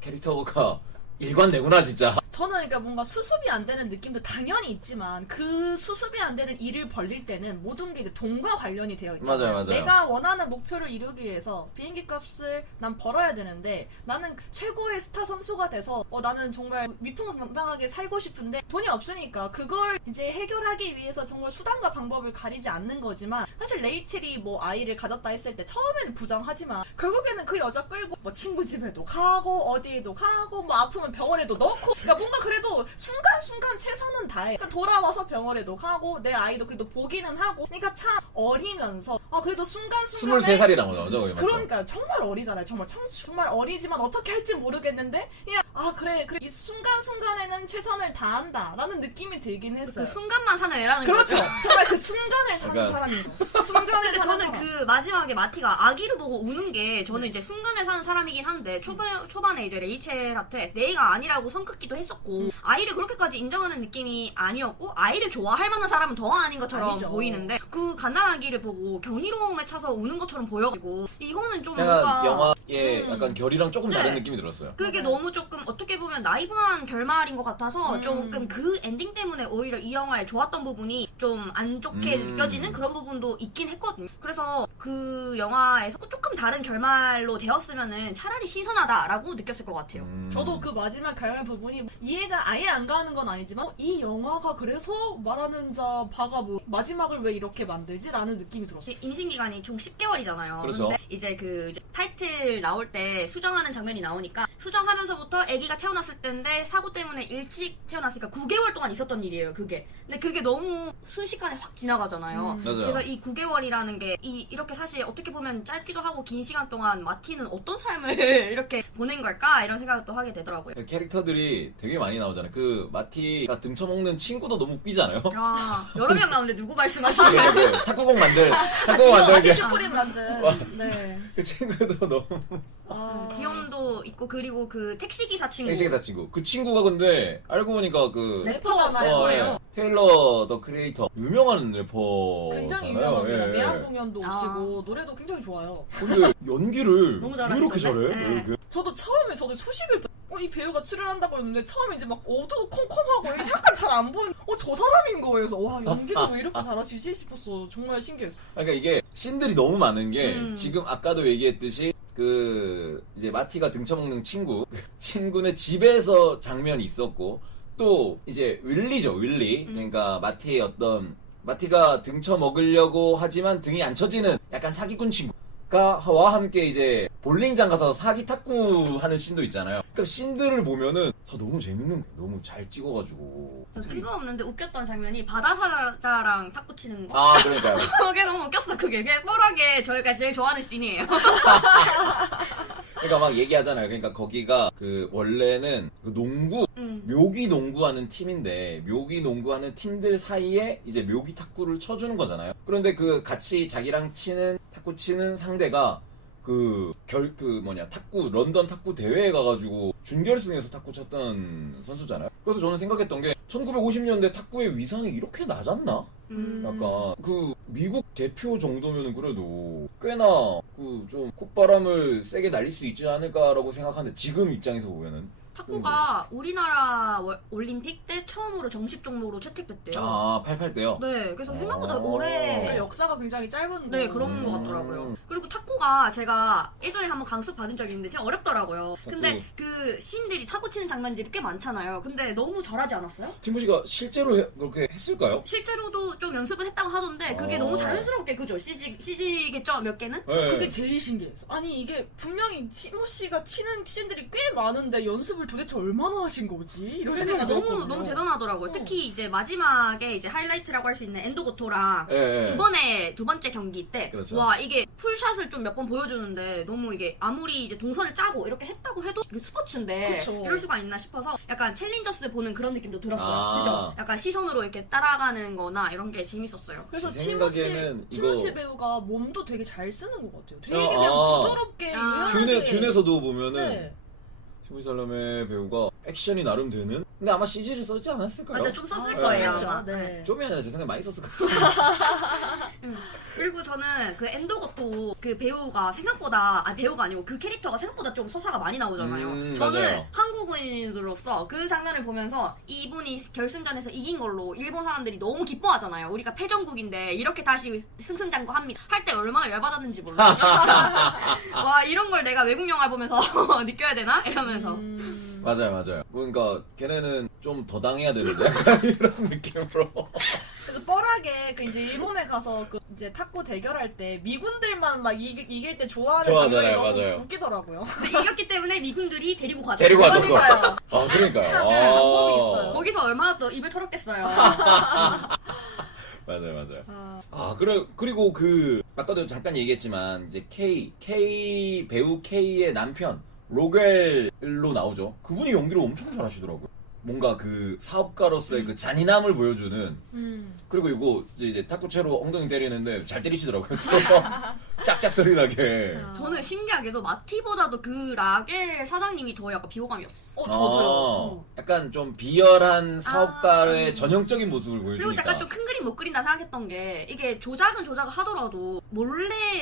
캐릭터가 일관되구나 진짜. 저는 그러니까 뭔가 수습이 안 되는 느낌도 당연히 있지만 그 수습이 안 되는 일을 벌릴 때는 모든 게 이제 돈과 관련이 되어 있잖아요. 맞아요. 내가 원하는 목표를 이루기 위해서 비행기 값을 난 벌어야 되는데 나는 최고의 스타 선수가 돼서 나는 정말 위풍당당하게 살고 싶은데 돈이 없으니까 그걸 이제 해결하기 위해서 정말 수단과 방법을 가리지 않는 거지만 사실 레이첼이 뭐 아이를 가졌다 했을 때 처음에는 부정하지만 결국에는 그 여자 끌고 뭐 친구 집에도 가고 어디에도 가고 뭐 아프면 병원에도 넣고 그러니까 뭔가 그래도 순간순간 최선은 다해. 그러니까 돌아와서 병원에도 가고 내 아이도 그래도 보기는 하고 그러니까 참 어리면서 그래도 순간순간에 23살이라고 나오죠 거기 맞죠? 그러니까 정말 어리잖아요. 정말 어리지만 어떻게 할지 모르겠는데 그냥 그래 이 순간순간에는 최선을 다한다 라는 느낌이 들긴 했어요. 그 순간만 사는 애라는 그렇죠. 거죠. 정말 그 순간을 사는 그러니까. 사람인 거. 순간을 근데 사는 저는 사람. 그 마지막에 마티가 아기를 보고 우는 게 저는 이제 순간을 사는 사람이긴 한데 초반에 이제 레이첼한테 내가 아니라고 성긋기도 했었고 아이를 그렇게까지 인정하는 느낌이 아니었고 아이를 좋아할 만한 사람은 더 아닌 것처럼 아니죠. 보이는데 그 갓난아기를 보고 경이로움에 차서 우는 것처럼 보여가지고 이거는 좀 제가 뭔가 영화의 약간 결이랑 조금 다른 네. 느낌이 들었어요. 그게 너무 조금 어떻게 보면 나이브한 결말인 것 같아서 조금 그 엔딩 때문에 오히려 이 영화에 좋았던 부분이 좀 안 좋게 느껴지는 그런 부분도 있긴 했거든요. 그래서 그 영화에서 조금 다른 결말로 되었으면은 차라리 신선하다라고 느꼈을 것 같아요. 저도 그 마지막 결말 부분이 이해가 아예 안 가는 건 아니지만 이 영화가 그래서 말하는 자 바가 뭐 마지막을 왜 이렇게 만들지? 라는 느낌이 들었어요. 임신 기간이 총 10개월이잖아요. 그렇죠. 근데 이제 이제 타이틀 나올 때 수정하는 장면이 나오니까 수정하면서부터 아기가 태어났을 때인데 사고 때문에 일찍 태어났으니까 9개월 동안 있었던 일이에요. 그게. 근데 그게 너무 순식간에 확 지나가잖아요. 맞아요. 그래서 이 9개월이라는 게 이렇게 사실 어떻게 보면 짧기도 하고 긴 시간 동안 마티는 어떤 삶을 이렇게 보낸 걸까 이런 생각도 하게 되더라고요. 캐릭터들이 되게 많이 나오잖아요. 그 마티가 등쳐먹는 친구도 너무 웃기잖아요. 여러 명 나오는데 누구 말씀하시는 거예요? 그 탁구공 만들 마티 게 슈프림 만든 네. 그 친구도 너무 귀염도 있고 그리고 그 택시기사 친구 택시기사 친구. 그 친구가 근데 알고 보니까 그 래퍼잖아요. 래퍼예요. 테일러 더 크리에이터 유명한 래퍼잖아요. 굉장히 유명합니다. 예. 내한 공연도 오시고 노래도 굉장히 좋아요. 근데 연기를 너무 왜 이렇게 잘해? 잘하시던데? 왜 네. 이렇게? 저도 처음에 소식을 이 배우가 출연한다고 했는데 처음에 이제 막 어두컴컴하고 이게 약간 잘 안 보이는 저 사람인 거예요. 그래서 와 연기를 왜 이렇게 잘하시지 싶었어. 정말 신기했어. 그러니까 이게 씬들이 너무 많은 게 지금 아까도 얘기했듯이 그 이제 마티가 등쳐먹는 친구네 집에서 장면이 있었고 또 이제 윌리죠. 윌리. 그러니까 마티가 등쳐먹으려고 하지만 등이 안 쳐지는 약간 사기꾼 친구와 함께 이제 볼링장 가서 사기 탁구 하는 씬도 있잖아요. 그러니까 씬들을 보면은 너무 재밌는 거예요. 너무 잘 찍어가지고. 저 뜬금없는데 웃겼던 장면이 바다사자랑 탁구 치는 거. 아, 그러니까요. 그게 너무 웃겼어. 그게 뽀록하게 저희가 제일 좋아하는 씬이에요. 그러니까 막 얘기하잖아요. 그러니까 거기가 그 원래는 그 농구 묘기 농구하는 팀인데 묘기 농구하는 팀들 사이에 이제 묘기 탁구를 쳐주는 거잖아요. 그런데 그 같이 자기랑 탁구 치는 상대가 탁구 런던 탁구 대회에 가가지고 준결승에서 탁구 쳤던 선수잖아요. 그래서 저는 생각했던 게 1950년대 탁구의 위상이 이렇게 낮았나? 약간 그 미국 대표 정도면은 그래도 꽤나 그 좀 콧바람을 세게 날릴 수 있지 않을까라고 생각하는데 지금 입장에서 보면은 탁구가 우리나라 올림픽 때 처음으로 정식 종목으로 채택됐대요. 아 88대요? 네, 그래서 생각보다 아. 오래 역사가 굉장히 짧은 네, 거. 그런 것 같더라고요. 그리고 탁구가 제가 예전에 한번 강습 받은 적이 있는데 진짜 어렵더라고요. 근데 그 씬들이 탁구 치는 장면들이 꽤 많잖아요. 근데 너무 잘하지 않았어요? 팀보시가 실제로 그렇게 했을까요? 실제로도 좀 연습을 했다고 하던데 그게 아. 너무 자연스럽게 그죠? CG겠죠? 몇 개는? 네. 그게 제일 신기했어. 아니 이게 분명히 티모 씨가 치는 씬들이 꽤 많은데 연습을 도대체 얼마나 하신 거지? 이런 그러니까 생각이 너무 들었거든요. 대단하더라고요. 특히 이제 마지막에 이제 하이라이트라고 할 수 있는 엔도고토랑 예, 예. 두 번째 경기 때, 그렇죠. 와, 이게 풀샷을 좀 몇 번 보여주는데, 너무 이게 아무리 이제 동선을 짜고 이렇게 했다고 해도 이게 스포츠인데, 그쵸. 이럴 수가 있나 싶어서 약간 챌린저스 보는 그런 느낌도 들었어요. 아. 그죠? 약간 시선으로 이렇게 따라가는 거나 이런 게 재밌었어요. 그래서 제 티모시 생각에는 티모시 이거- 배우가 몸도 되게 잘 쓰는 것 같아요. 되게 아, 그냥 아. 부드럽게 아. 유연하게. 준에서도 보면은 네. 티모시 살라메 배우가 액션이 나름 되는? 근데 아마 CG를 썼지 않았을까요? 맞아, 좀 썼을 아, 거예요. 그렇죠. 아마. 네. 좀이 아니라 제 생각에 많이 썼을 것 같아요. 그리고 저는 그 엔도고토 그 배우가 생각보다, 배우가 아니고 그 캐릭터가 생각보다 좀 서사가 많이 나오잖아요. 저는 맞아요. 한국인으로서 그 장면을 보면서 이분이 결승전에서 이긴 걸로 일본 사람들이 너무 기뻐하잖아요. 우리가 패전국인데 이렇게 다시 승승장구합니다. 할 때 얼마나 열받았는지 몰라. 진짜. 와, 이런 걸 내가 외국 영화 보면서 느껴야 되나? 이러면서. 맞아요. 그러니까 걔네는 좀 더 당해야 되는데 약간 이런 느낌으로. 그래서 뻘하게 그 이제 일본에 가서 그 이제 탁구 대결할 때 미군들만 막 이길 때 좋아하는 좋아하잖아요, 장면이 너무 맞아요. 웃기더라고요. 근데 이겼기 때문에 미군들이 데리고 가죠. 데리고 가죠. 그러니까요. 아 그러니까요. 참, 아. 방법이 있어요. 거기서 얼마나 또 입을 털었겠어요. 맞아요. 아, 그리고 그 아까도 잠깐 얘기했지만 이제 배우 K의 남편 로겔로 나오죠. 그분이 연기를 엄청 잘하시더라고요. 뭔가 그 사업가로서의 그 잔인함을 보여주는. 그리고 이거 이제 탁구채로 엉덩이 때리는데 잘 때리시더라고요. 짝짝 소리 나게. 저는 신기하게도 마티보다도 그 라겔 사장님이 더 약간 비호감이었어. 저도요. 약간 좀 비열한 사업가의 전형적인 모습을 그리고 보여주니까. 약간 좀 큰 그림 못 그린다 생각했던 게 이게 조작을 하더라도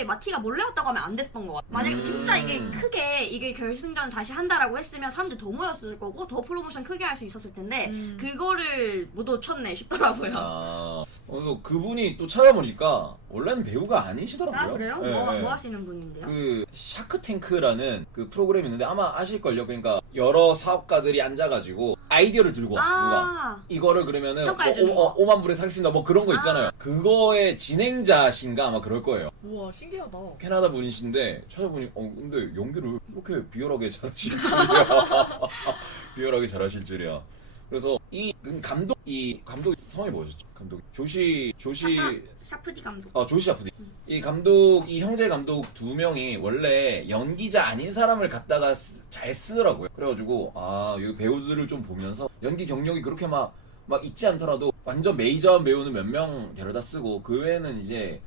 마티가 몰래 왔다고 하면 안 됐던 것 같아. 만약에 진짜 이게 크게 이게 결승전 다시 한다라고 했으면 사람들 더 모였을 거고 더 프로모션 크게 할 수 있었을 텐데 그거를 못 놓쳤네 싶더라고요. 그래서 그분이 또 찾아보니까 원래는 배우가 아니시더라고요. 아 그래요? 네, 뭐 네. 하시는 분인데요? 그 샤크탱크라는 그 프로그램이 있는데 아마 아실 걸요. 그러니까 여러 사업가들이 앉아가지고 아이디어를 들고 와. 누가 이거를 그러면은 평가해주는 거. 5만 불에 사겠습니다. 뭐 그런 거 있잖아요. 그거의 진행자신가 아마 그럴 거예요. 우와 신기하다. 캐나다 분이신데 찾아보니 근데 연기를 이렇게 비열하게 잘하실 줄이야. 비열하게 잘하실 줄이야. 그래서 이 감독 성함이 뭐였죠? 감독 조시 샤프디 감독. 조시 아프디. 이 형제 감독 두 명이 원래 연기자 아닌 사람을 갖다가 잘 쓰더라고요. 그래가지고 이 배우들을 좀 보면서 연기 경력이 그렇게 막 있지 않더라도 완전 메이저한 배우는 몇 명 데려다 쓰고 그 외에는 이제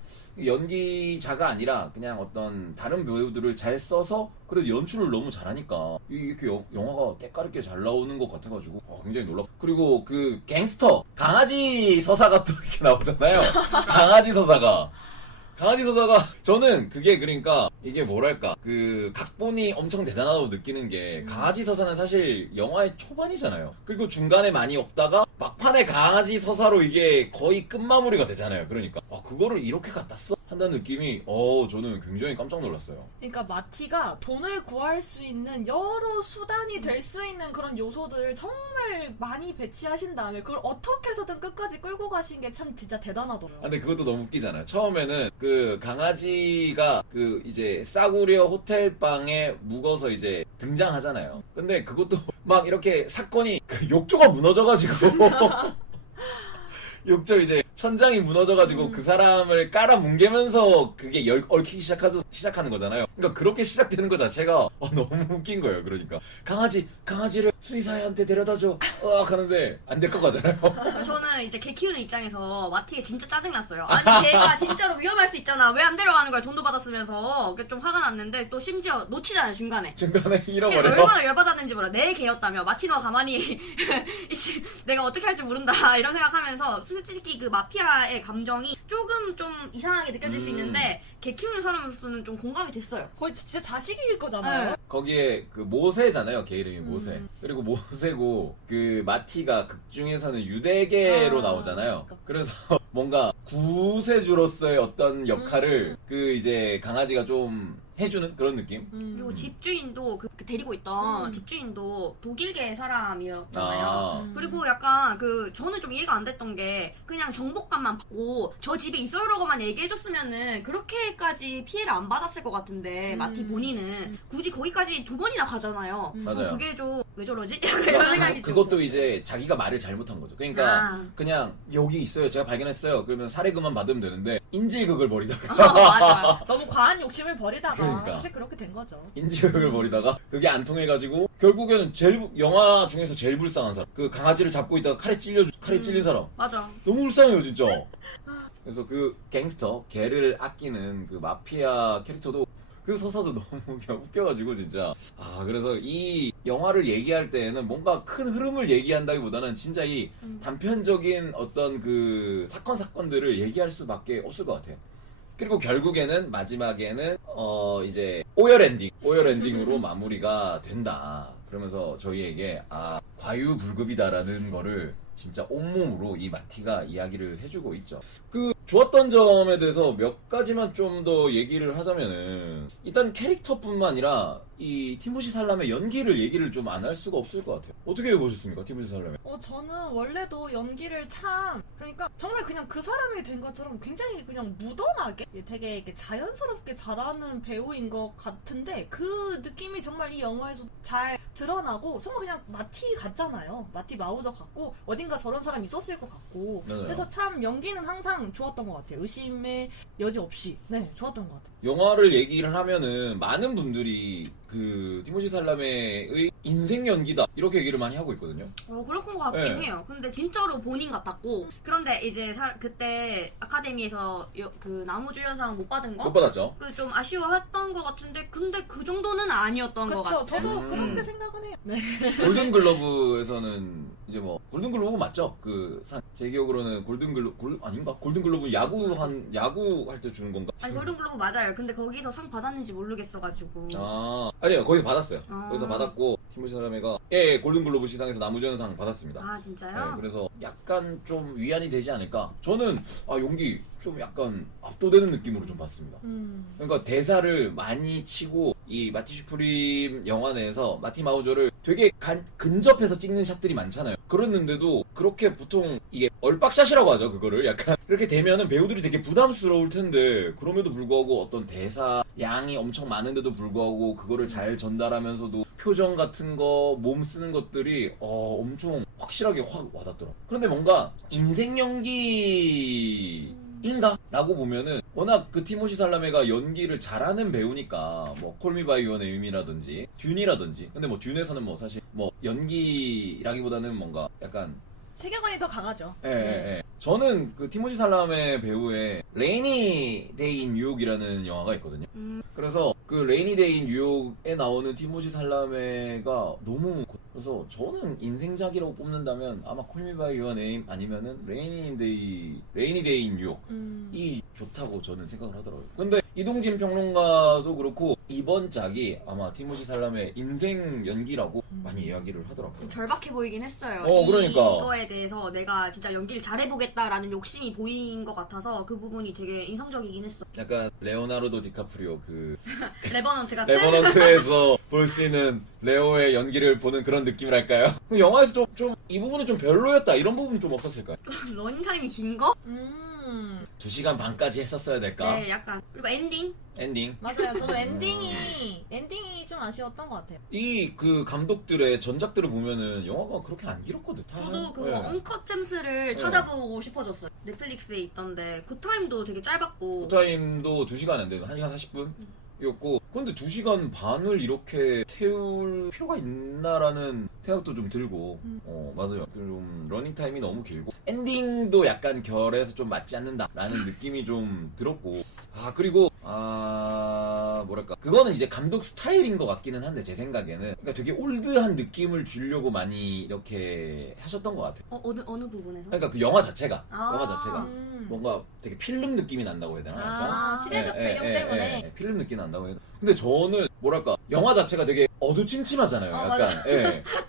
연기자가 아니라 그냥 어떤 다른 배우들을 잘 써서 그래도 연출을 너무 잘하니까 이렇게 영화가 때깔있게 잘 나오는 것 같아가지고 굉장히 놀랍고. 그리고 그 갱스터 강아지 서사가 또 이렇게 나오잖아요. 강아지 서사가 저는 그게 그러니까 이게 뭐랄까 그 각본이 엄청 대단하다고 느끼는 게 강아지 서사는 사실 영화의 초반이잖아요. 그리고 중간에 많이 없다가 막판에 강아지 서사로 이게 거의 끝마무리가 되잖아요. 그러니까 그거를 이렇게 갖다 써 한다는 느낌이 저는 굉장히 깜짝 놀랐어요. 그러니까 마티가 돈을 구할 수 있는 여러 수단이 될 수 있는 그런 요소들을 정말 많이 배치하신 다음에 그걸 어떻게 해서든 끝까지 끌고 가신 게 참 진짜 대단하더라고요. 근데 그것도 너무 웃기잖아요. 처음에는 그 강아지가 그 이제 싸구려 호텔방에 묵어서 이제 등장하잖아요. 근데 그것도 막 이렇게 사건이 그 욕조가 무너져가지고 욕조 이제 천장이 무너져가지고 그 사람을 깔아 뭉개면서 그게 얽히기 시작하는 거잖아요. 그러니까 그렇게 시작되는 것 자체가 너무 웃긴 거예요. 그러니까 강아지를 수의사한테 데려다줘 하는데 안 될 것 같잖아요. 저는 이제 개 키우는 입장에서 마티에 진짜 짜증났어요. 아니 걔가 진짜로 위험할 수 있잖아. 왜 안 데려가는 거야? 돈도 받았으면서. 그게 좀 화가 났는데 또 심지어 놓치잖아요 중간에. 중간에 걔가 잃어버려요. 얼마나 열받았는지 몰라. 내 개였다며. 마티노가 가만히 내가 어떻게 할지 모른다 이런 생각하면서 솔직히 그 마피아의 감정이 조금 좀 이상하게 느껴질 수 있는데 개 키우는 사람으로서는 좀 공감이 됐어요. 거의 진짜 자식일 거잖아요. 네. 거기에 그 모세잖아요. 걔 이름이 모세. 그리고 모세고 그 마티가 극 중에서는 유대계로 나오잖아요. 그래서 뭔가 구세주로서의 어떤 역할을 그 이제 강아지가 좀 해주는 그런 느낌? 그리고 집주인도 그 데리고 있던 집주인도 독일계 사람이었잖아요. 아. 그리고 약간 그 저는 좀 이해가 안 됐던 게 그냥 정복감만 받고 저 집에 있으려고만 얘기해줬으면은 그렇게까지 피해를 안 받았을 것 같은데 마티 본인은 굳이 거기까지 2번이나 가잖아요. 맞아요. 그게 좀 왜 저러지? 약간 이런 생각이 좀 그것도 들었어요. 이제 자기가 말을 잘못한 거죠. 그러니까 그냥 여기 있어요. 제가 발견했어요. 그러면 사례금만 받으면 되는데 인질극을 벌이다가 맞아. 너무 과한 욕심을 버리다가 그러니까. 사실 그렇게 된 거죠. 인질극을 벌이다가 그게 안 통해가지고 결국에는 영화 중에서 제일 불쌍한 사람. 그 강아지를 잡고 있다가 칼에 찔린 사람. 맞아. 너무 불쌍해요 진짜. 그래서 그 갱스터 개를 아끼는 그 마피아 캐릭터도 그 서사도 너무 웃겨가지고 진짜 그래서 이 영화를 얘기할 때에는 뭔가 큰 흐름을 얘기한다기보다는 진짜 이 단편적인 어떤 그 사건들을 얘기할 수밖에 없을 것 같아요. 그리고 결국에는 마지막에는 이제 오열 엔딩으로 마무리가 된다. 그러면서 저희에게 과유불급이다라는 거를 진짜 온몸으로 이 마티가 이야기를 해주고 있죠. 그 좋았던 점에 대해서 몇 가지만 좀 더 얘기를 하자면은 일단 캐릭터뿐만 아니라 이 티모시 살람의 연기를 얘기를 좀 안 할 수가 없을 것 같아요. 어떻게 보셨습니까, 티모시 살람의? 저는 원래도 연기를 그러니까 정말 그냥 그 사람이 된 것처럼 굉장히 그냥 무던하게 되게 이렇게 자연스럽게 잘하는 배우인 것 같은데 그 느낌이 정말 이 영화에서 잘 드러나고 정말 그냥 마티 같잖아요. 마티 마우저 같고 어딘가 저런 사람 있었을 것 같고 맞아요. 그래서 참 연기는 항상 좋았던 것 같아요. 의심의 여지 없이 좋았던 것 같아요. 영화를 얘기를 하면은 많은 분들이 그 티모시 살라메의 인생 연기다 이렇게 얘기를 많이 하고 있거든요. 그럴 것 같긴 네. 해요. 근데 진짜로 본인 같았고 그런데 이제 그때 아카데미에서 그 나무주연상 못 받은 거? 못 받았죠. 그 좀 아쉬워했던 것 같은데 근데 그 정도는 아니었던 것 그쵸. 같아요. 저도 그렇게 생각은 해요. 네. 골든글러브에서는 이제 뭐 골든글러브 맞죠? 그 상 제 기억으로는 아닌가? 골든글러브 야구할 때 주는 건가? 아니 골든글로브 맞아요. 근데 거기서 상 받았는지 모르겠어가지고. 아니요 거기서 받았어요. 아. 거기서 받았고 티모시 살라메가 골든글러브 시상에서 나무주연상 받았습니다. 아 진짜요? 그래서 약간 좀 위안이 되지 않을까? 저는 연기 좀 약간 압도되는 느낌으로 좀 봤습니다. 그러니까 대사를 많이 치고 이 마티 슈프림 영화 내에서 마티 마우저를 되게 근접해서 찍는 샷들이 많잖아요. 그랬는데도 그렇게 보통 이게 얼빡샷이라고 하죠. 그거를 약간 이렇게 되면은 배우들이 되게 부담스러울 텐데 그럼에도 불구하고 어떤 대사 양이 엄청 많은데도 불구하고 그거를 잘 전달하면서도 표정 같은 거, 몸 쓰는 것들이 엄청 확실하게 확 와닿더라고요. 그런데 뭔가 인생 연기 인가? 라고 보면은 워낙 그 티모시 살라메가 연기를 잘하는 배우니까 뭐 콜미 바이 유어 네임이라든지 듄이라든지 근데 뭐 듄에서는 뭐 사실 뭐 연기라기보다는 뭔가 약간 세계관이 더 강하죠. 예. 저는 그 티모시 살라메 배우의 레이니 데이 인 뉴욕이라는 영화가 있거든요. 그래서 그 레이니 데이 인 뉴욕에 나오는 티모시 살라메가 너무 그래서 저는 인생작이라고 뽑는다면 아마 콜미 바이 유어 네임 아니면은 레이니 데이 인 뉴욕이 좋다고 저는 생각을 하더라고요. 근데 이동진 평론가도 그렇고 이번 작이 아마 티모시 살라메 인생 연기라고 많이 이야기를 하더라고요. 절박해 보이긴 했어요. 그러니까. 이거에 대해서 내가 진짜 연기를 잘해보겠다라는 욕심이 보인 것 같아서 그 부분이 되게 인상적이긴 했어. 약간 레오나르도 디카프리오 레버넌트 같은? 레버넌트에서 볼 수 있는 레오의 연기를 보는 그런 느낌이랄까요? 그 영화에서 좀 이 부분은 좀 별로였다 이런 부분 좀 없었을까요? 러닝타임이 긴 거? 2시간 반까지 했었어야 될까? 네, 약간. 그리고 엔딩? 엔딩. 맞아요. 저도 엔딩이 좀 아쉬웠던 것 같아요. 이 그 감독들의 전작들을 보면은 영화가 그렇게 안 길었거든. 저도 그거 네. 언컷 잼스를 찾아보고 싶어졌어요. 넷플릭스에 있던데 그 타임도 되게 짧았고 타임도 2시간 안 되고 1시간 40분? 이었고 근데 2시간 반을 이렇게 태울 필요가 있나라는 생각도 좀 들고 맞아요. 좀 러닝타임이 너무 길고 엔딩도 약간 결에서 좀 맞지 않는다라는 느낌이 좀 들었고 그리고 뭐랄까 그거는 이제 감독 스타일인 것 같기는 한데 제 생각에는 그러니까 되게 올드한 느낌을 주려고 많이 이렇게 하셨던 것 같아요. 어느 부분에서? 그러니까 그 영화 자체가 음. 뭔가 되게 필름 느낌이 난다고 해야 되나? 약간? 시대적 배경 때문에. 필름 느낌 난다고 해도. 근데 저는 뭐랄까 영화 자체가 되게 어두침침하잖아요. 약간 맞아.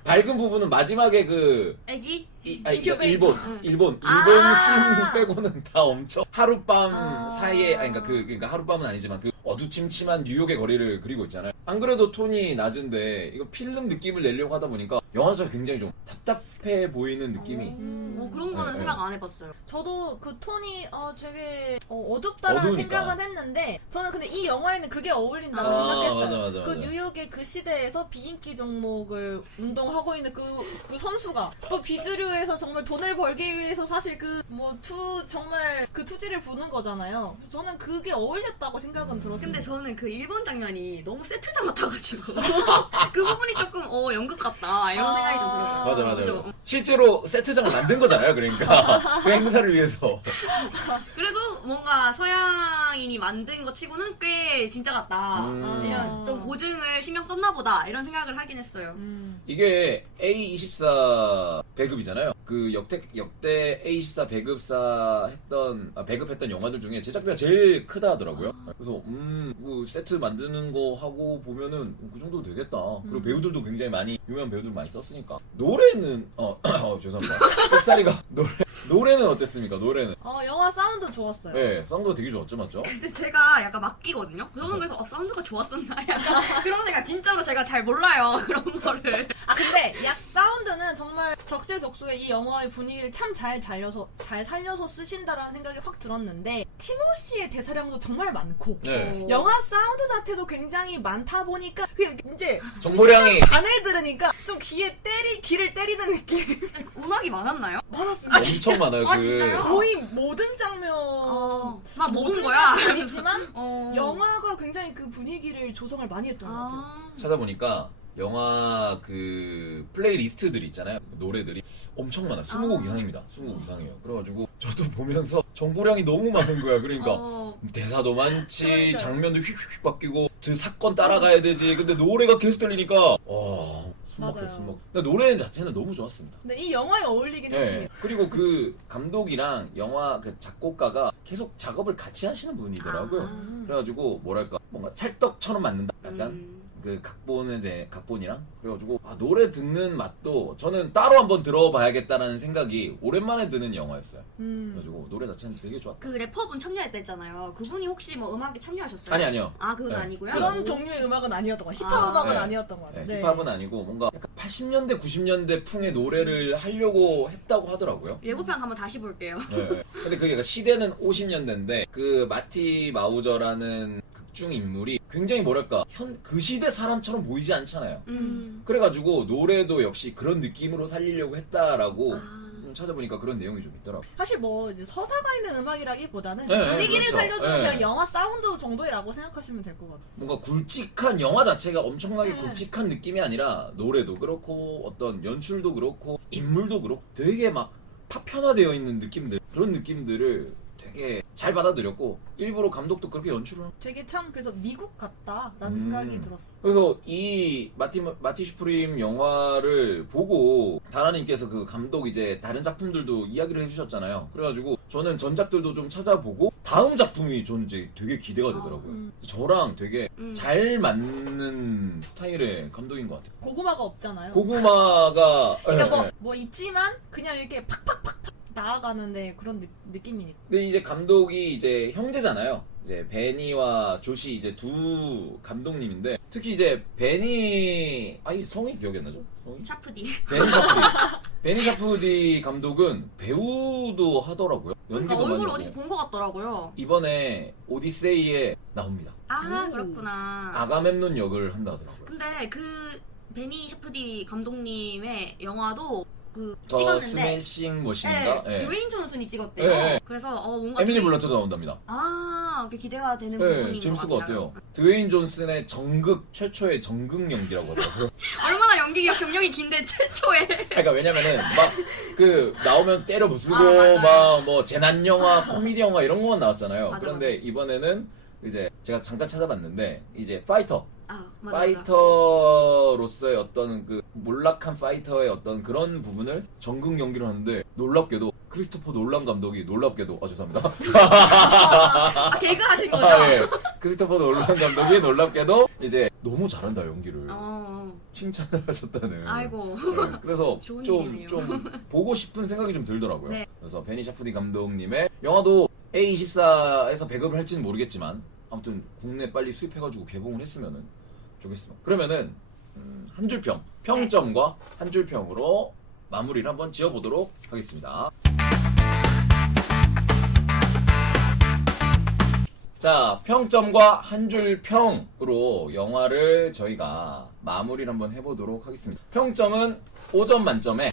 밝은 부분은 마지막에 그 애기? 일본 신 빼고는 다 엄청 하룻밤 사이에 그러니까 하룻밤은 아니지만 그 어두침침한 뉴욕의 거리를 그리고 있잖아요. 안 그래도 톤이 낮은데 이거 필름 느낌을 내려고 하다 보니까 영화 자체가 굉장히 좀 답답해 보이는 느낌이. 그런 거는 네, 생각 안 해봤어요. 저도 그 톤이 되게 어둡다라는 어두우니까. 생각은 했는데 저는 근데 이 영화에는 그게 어울린다고 아, 생각했어요. 맞아. 그 뉴욕의 그 시대에서 비인기 종목을 운동하고 있는 그 선수가 또 비주류에서 정말 돈을 벌기 위해서 사실 정말 그 투지를 부는 거잖아요. 그래서 저는 그게 어울렸다고 생각은 들었어요. 근데 저는 그 일본 장면이 너무 세트장 같아가지고 그 부분이 조금 연극 같다 이런 생각이 좀 들어요. 맞아. 좀. 실제로 세트장을 만든 거잖아요. 그러니까 그 행사를 위해서. 그래도 뭔가 서양인이 만든 것 치고는 꽤 진짜 같다. 이런 좀 고증을 신경 썼나 보다 이런 생각을 하긴 했어요. 이게 A24 배급이잖아요. 그 역대 A24 배급했던 영화들 중에 제작비가 제일 크다 하더라고요. 그래서 그 세트 만드는 거 하고 보면은 그 정도 되겠다. 그리고 배우들도 굉장히 많이 유명한 배우들 많이 썼으니까. 노래는 죄송합니다. 햇살이가 노래는 어땠습니까? 노래는 영화 사운드 좋았어요. 네, 사운드가 되게 좋았죠, 맞죠? 근데 제가 약간 맡기거든요. 저는 그래서 사운드가 좋았었나? 약간 그런 생각 진짜로 제가 잘 몰라요. 그런 거를. 근데 사운드는 정말 적재적소에 이 영화의 분위기를 참 잘 살려서 쓰신다라는 생각이 확 들었는데 티모시의 대사량도 정말 많고 네. 영화 사운드 자체도 굉장히 많다 보니까 그게 이제 정보량이 2시간 반을 들으니까 좀 귀를 때리는 느낌. 음악이 많았나요? 많았습니다. 엄청 많아요. 진짜요? 거의 모든 장면 막 먹은 모든 거야? 장면 아니지만 어. 영화가 굉장히 그 분위기를 조성을 많이 했던 것 같아요. 찾아보니까 영화 그 플레이리스트들이 있잖아요. 노래들이 엄청 많아요. 20곡 이상입니다. 20곡 이상이에요. 그래가지고 저도 보면서 정보량이 너무 많은 거야. 그러니까 대사도 많지, 그러니까요. 장면도 휙휙 바뀌고, 그 사건 따라가야 되지. 근데 노래가 계속 들리니까 맞아요. 숨 막혀. 근데 노래 자체는 너무 좋았습니다. 근데 이 영화에 어울리긴 했습니다. 그리고 그 감독이랑 영화 그 작곡가가 계속 작업을 같이 하시는 분이더라고요. 그래가지고 뭐랄까 뭔가 찰떡처럼 맞는다. 약간 그 각본이랑 그래가지고 노래 듣는 맛도 저는 따로 한번 들어봐야겠다라는 생각이 오랜만에 드는 영화였어요. 그래가지고 노래 자체는 되게 좋았다. 그 래퍼분 참여했다 했잖아요. 그분이 혹시 뭐 음악에 참여하셨어요? 아니요. 그건 네. 아니고요? 그런 종류의 음악은 아니었던 것 같아요. 힙합 음악은 네. 아니었던 것 같아요. 네, 힙합은 아니고 뭔가 약간 80년대 90년대 풍의 노래를 하려고 했다고 하더라고요. 예고편 한번 다시 볼게요. 네. 근데 그게 시대는 50년대인데 그 마티 마우저라는 극중 인물이 굉장히 뭐랄까 그 시대 사람처럼 보이지 않잖아요. 그래가지고 노래도 역시 그런 느낌으로 살리려고 했다라고 좀 찾아보니까 그런 내용이 좀 있더라고. 사실 이제 서사가 있는 음악이라기보다는 네, 분위기를 그렇죠. 살려주는 네. 그냥 영화 사운드 정도라고 생각하시면 될 것 같아요. 뭔가 굵직한 영화 자체가 엄청나게 네. 굵직한 느낌이 아니라 노래도 그렇고 어떤 연출도 그렇고 인물도 그렇고 되게 막 파편화되어 있는 느낌들, 그런 느낌들을 되게 잘 받아들였고 일부러 감독도 그렇게 연출을 하고. 되게 참 그래서 미국 같다라는 생각이 들었어. 그래서 이 마티 슈프림 영화를 보고 다나님께서 그 감독 이제 다른 작품들도 이야기를 해주셨잖아요. 그래가지고 저는 전작들도 좀 찾아보고 다음 작품이 저는 이제 되게 기대가 되더라고요. 저랑 되게 잘 맞는 스타일의 감독인 것 같아요. 고구마가 없잖아요. 고구마가 그러니까 뭐 있지만 그냥 이렇게 팍팍팍팍 나아가는데 그런 느낌이니까. 근데 이제 감독이 이제 형제잖아요. 이제 베니와 조시 이제 두 감독님인데 특히 이제 베니 이 성이 기억이 안 나죠? 성이? 샤프디. 베니 샤프디 감독은 배우도 하더라고요. 그러니까 연기도 얼굴 많이 어디서 하고. 본 것 같더라고요. 이번에 오디세이에 나옵니다. 그렇구나. 아가멤논 역을 한다 하더라고요. 근데 그 베니 샤프디 감독님의 영화도 더 찍었는데 스매싱 머신인가? 네, 예. 드웨인 존슨이 찍었대요. 네. 그래서 뭔가 에밀리 드웨인- 블런트도 나온답니다. 그게 기대가 되는 네, 부분인 재밌을 것 것 같아요. 드웨인 존슨의 최초의 정극 연기라고 하더라고요. 얼마나 연기력 경력이 긴데 최초에. 그러니까 왜냐면은 막 그 나오면 때려 부수고 맞아요. 막 뭐 재난 영화, 코미디 영화 이런 것만 나왔잖아요. 맞아, 그런데 이번에는 이제 제가 잠깐 찾아봤는데 이제 파이터, 맞아. 파이터로서의 어떤 그 몰락한 파이터의 어떤 그런 부분을 정극 연기를 하는데 놀랍게도 크리스토퍼 놀란 감독이 놀랍게도 죄송합니다. 개그 하신 거죠? 예. 크리스토퍼 놀란 감독이 놀랍게도 이제 너무 잘한다 연기를 칭찬을 하셨다는. 아이고. 네, 그래서 좋은 좀 일이네요. 보고 싶은 생각이 좀 들더라고요. 네. 그래서 베니 샤프디 감독님의 영화도 A24에서 배급을 할지는 모르겠지만 아무튼 국내 빨리 수입해가지고 개봉을 했으면은 좋겠습니다. 그러면은 한 줄 평점과 한 줄 평으로 마무리를 한번 지어보도록 하겠습니다. 자, 평점과 한 줄 평으로 영화를 저희가 마무리를 한번 해보도록 하겠습니다. 평점은 5점 만점에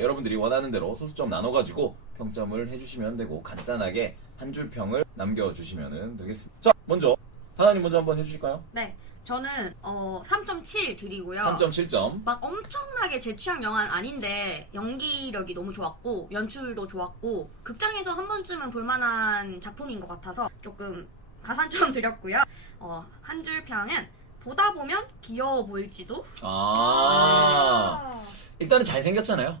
여러분들이 원하는 대로 소수점 나눠가지고 평점을 해주시면 되고 간단하게 한 줄 평을 남겨주시면 되겠습니다. 자, 먼저 하나님 먼저 한번 해주실까요? 네. 저는 3.7 드리고요. 3.7점. 막 엄청나게 제 취향 영화는 아닌데 연기력이 너무 좋았고 연출도 좋았고 극장에서 한 번쯤은 볼만한 작품인 것 같아서 조금 가산점 드렸고요. 한 줄 평은 보다 보면 귀여워 보일지도. 일단은 잘생겼잖아요.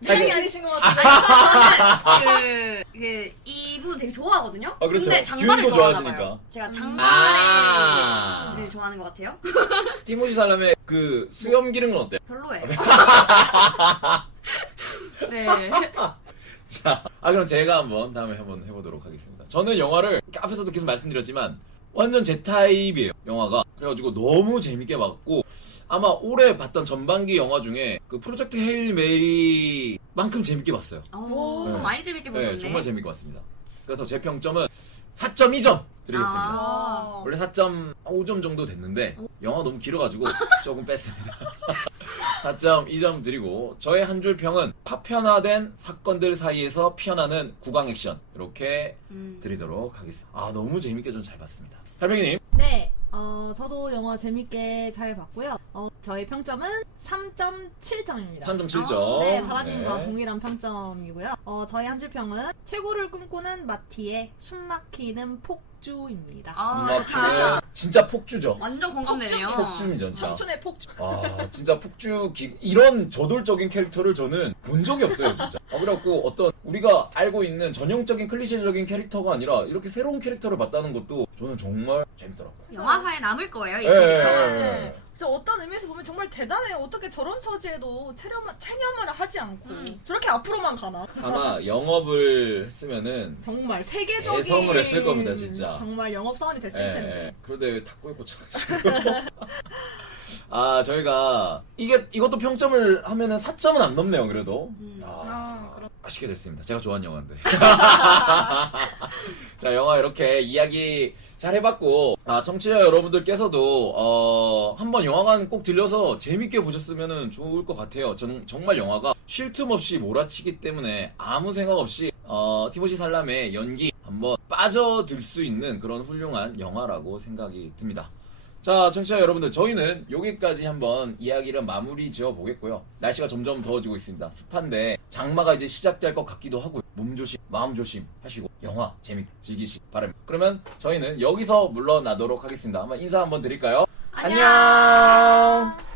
취향이 아니신 것 같아요. 저는 이분 되게 좋아하거든요. 그렇죠. 근데 장발을 균도 좋아하나 좋아하시니까. 봐요. 제가 장발을 좋아하는 것 같아요. 티모시 살람의 그 수염 기른 건 어때요? 별로예요. 네. 자, 그럼 제가 다음에 한번 해보도록 하겠습니다. 저는 영화를 앞에서도 계속 말씀드렸지만 완전 제 타입이에요, 영화가. 그래가지고 너무 재밌게 봤고 아마 올해 봤던 전반기 영화 중에 그 프로젝트 헤일 메리만큼 재밌게 봤어요. 네. 많이 재밌게 보셨네. 네, 정말 재밌게 봤습니다. 그래서 제 평점은 4.2점 드리겠습니다. 원래 4.5점 정도 됐는데 영화 너무 길어가지고 조금 뺐습니다. 4.2점 드리고 저의 한 줄 평은 파편화된 사건들 사이에서 피어나는 구강 액션 이렇게 드리도록 하겠습니다. 너무 재밌게 좀 잘 봤습니다. 달팽이님. 네. 저도 영화 재밌게 잘 봤고요. 저희 평점은 3.7점입니다. 3.7점. 네, 다나님과 네. 동일한 평점이고요. 저희 한 줄 평은 최고를 꿈꾸는 마티의 숨막히는 폭주입니다. 숨막히는 진짜 폭주죠. 완전 공감되네요. 폭주입니다, 진짜. 청춘의 폭주. 진짜 이런 저돌적인 캐릭터를 저는 본 적이 없어요, 진짜. 그래갖고 어떤 우리가 알고 있는 전형적인 클리셰적인 캐릭터가 아니라 이렇게 새로운 캐릭터를 봤다는 것도 저는 정말 재밌더라고요. 영화사에 남을 거예요, 이 예, 캐릭터. 예. 진짜 어떤 의미에서 보면 정말 대단해요. 어떻게 저런 처지에도 체념을 하지 않고 저렇게 앞으로만 가나? 아마 영업을 했으면은 정말 세계적인 개성을 했을 겁니다, 진짜. 정말 영업사원이 됐을 예, 텐데. 예. 그런데 왜 탁구에 꽂혀가지고. 저희가 이것도 평점을 하면은 4점은 안 넘네요, 그래도. 그럼. 아쉽게 됐습니다. 제가 좋아하는 영화인데. 자, 영화 이렇게 이야기 잘 해봤고, 청취자 여러분들께서도, 한번 영화관 꼭 들려서 재밌게 보셨으면 좋을 것 같아요. 정말 영화가 쉴 틈 없이 몰아치기 때문에 아무 생각 없이, 티모시 살람의 연기 한번 빠져들 수 있는 그런 훌륭한 영화라고 생각이 듭니다. 자, 청취자 여러분들, 저희는 여기까지 한번 이야기를 마무리 지어 보겠고요. 날씨가 점점 더워지고 있습니다. 습한데 장마가 이제 시작될 것 같기도 하고요. 몸 조심, 마음 조심 하시고 영화 재밌게 즐기시기 바랍니다. 그러면 저희는 여기서 물러나도록 하겠습니다. 한번 인사 한번 드릴까요? 안녕.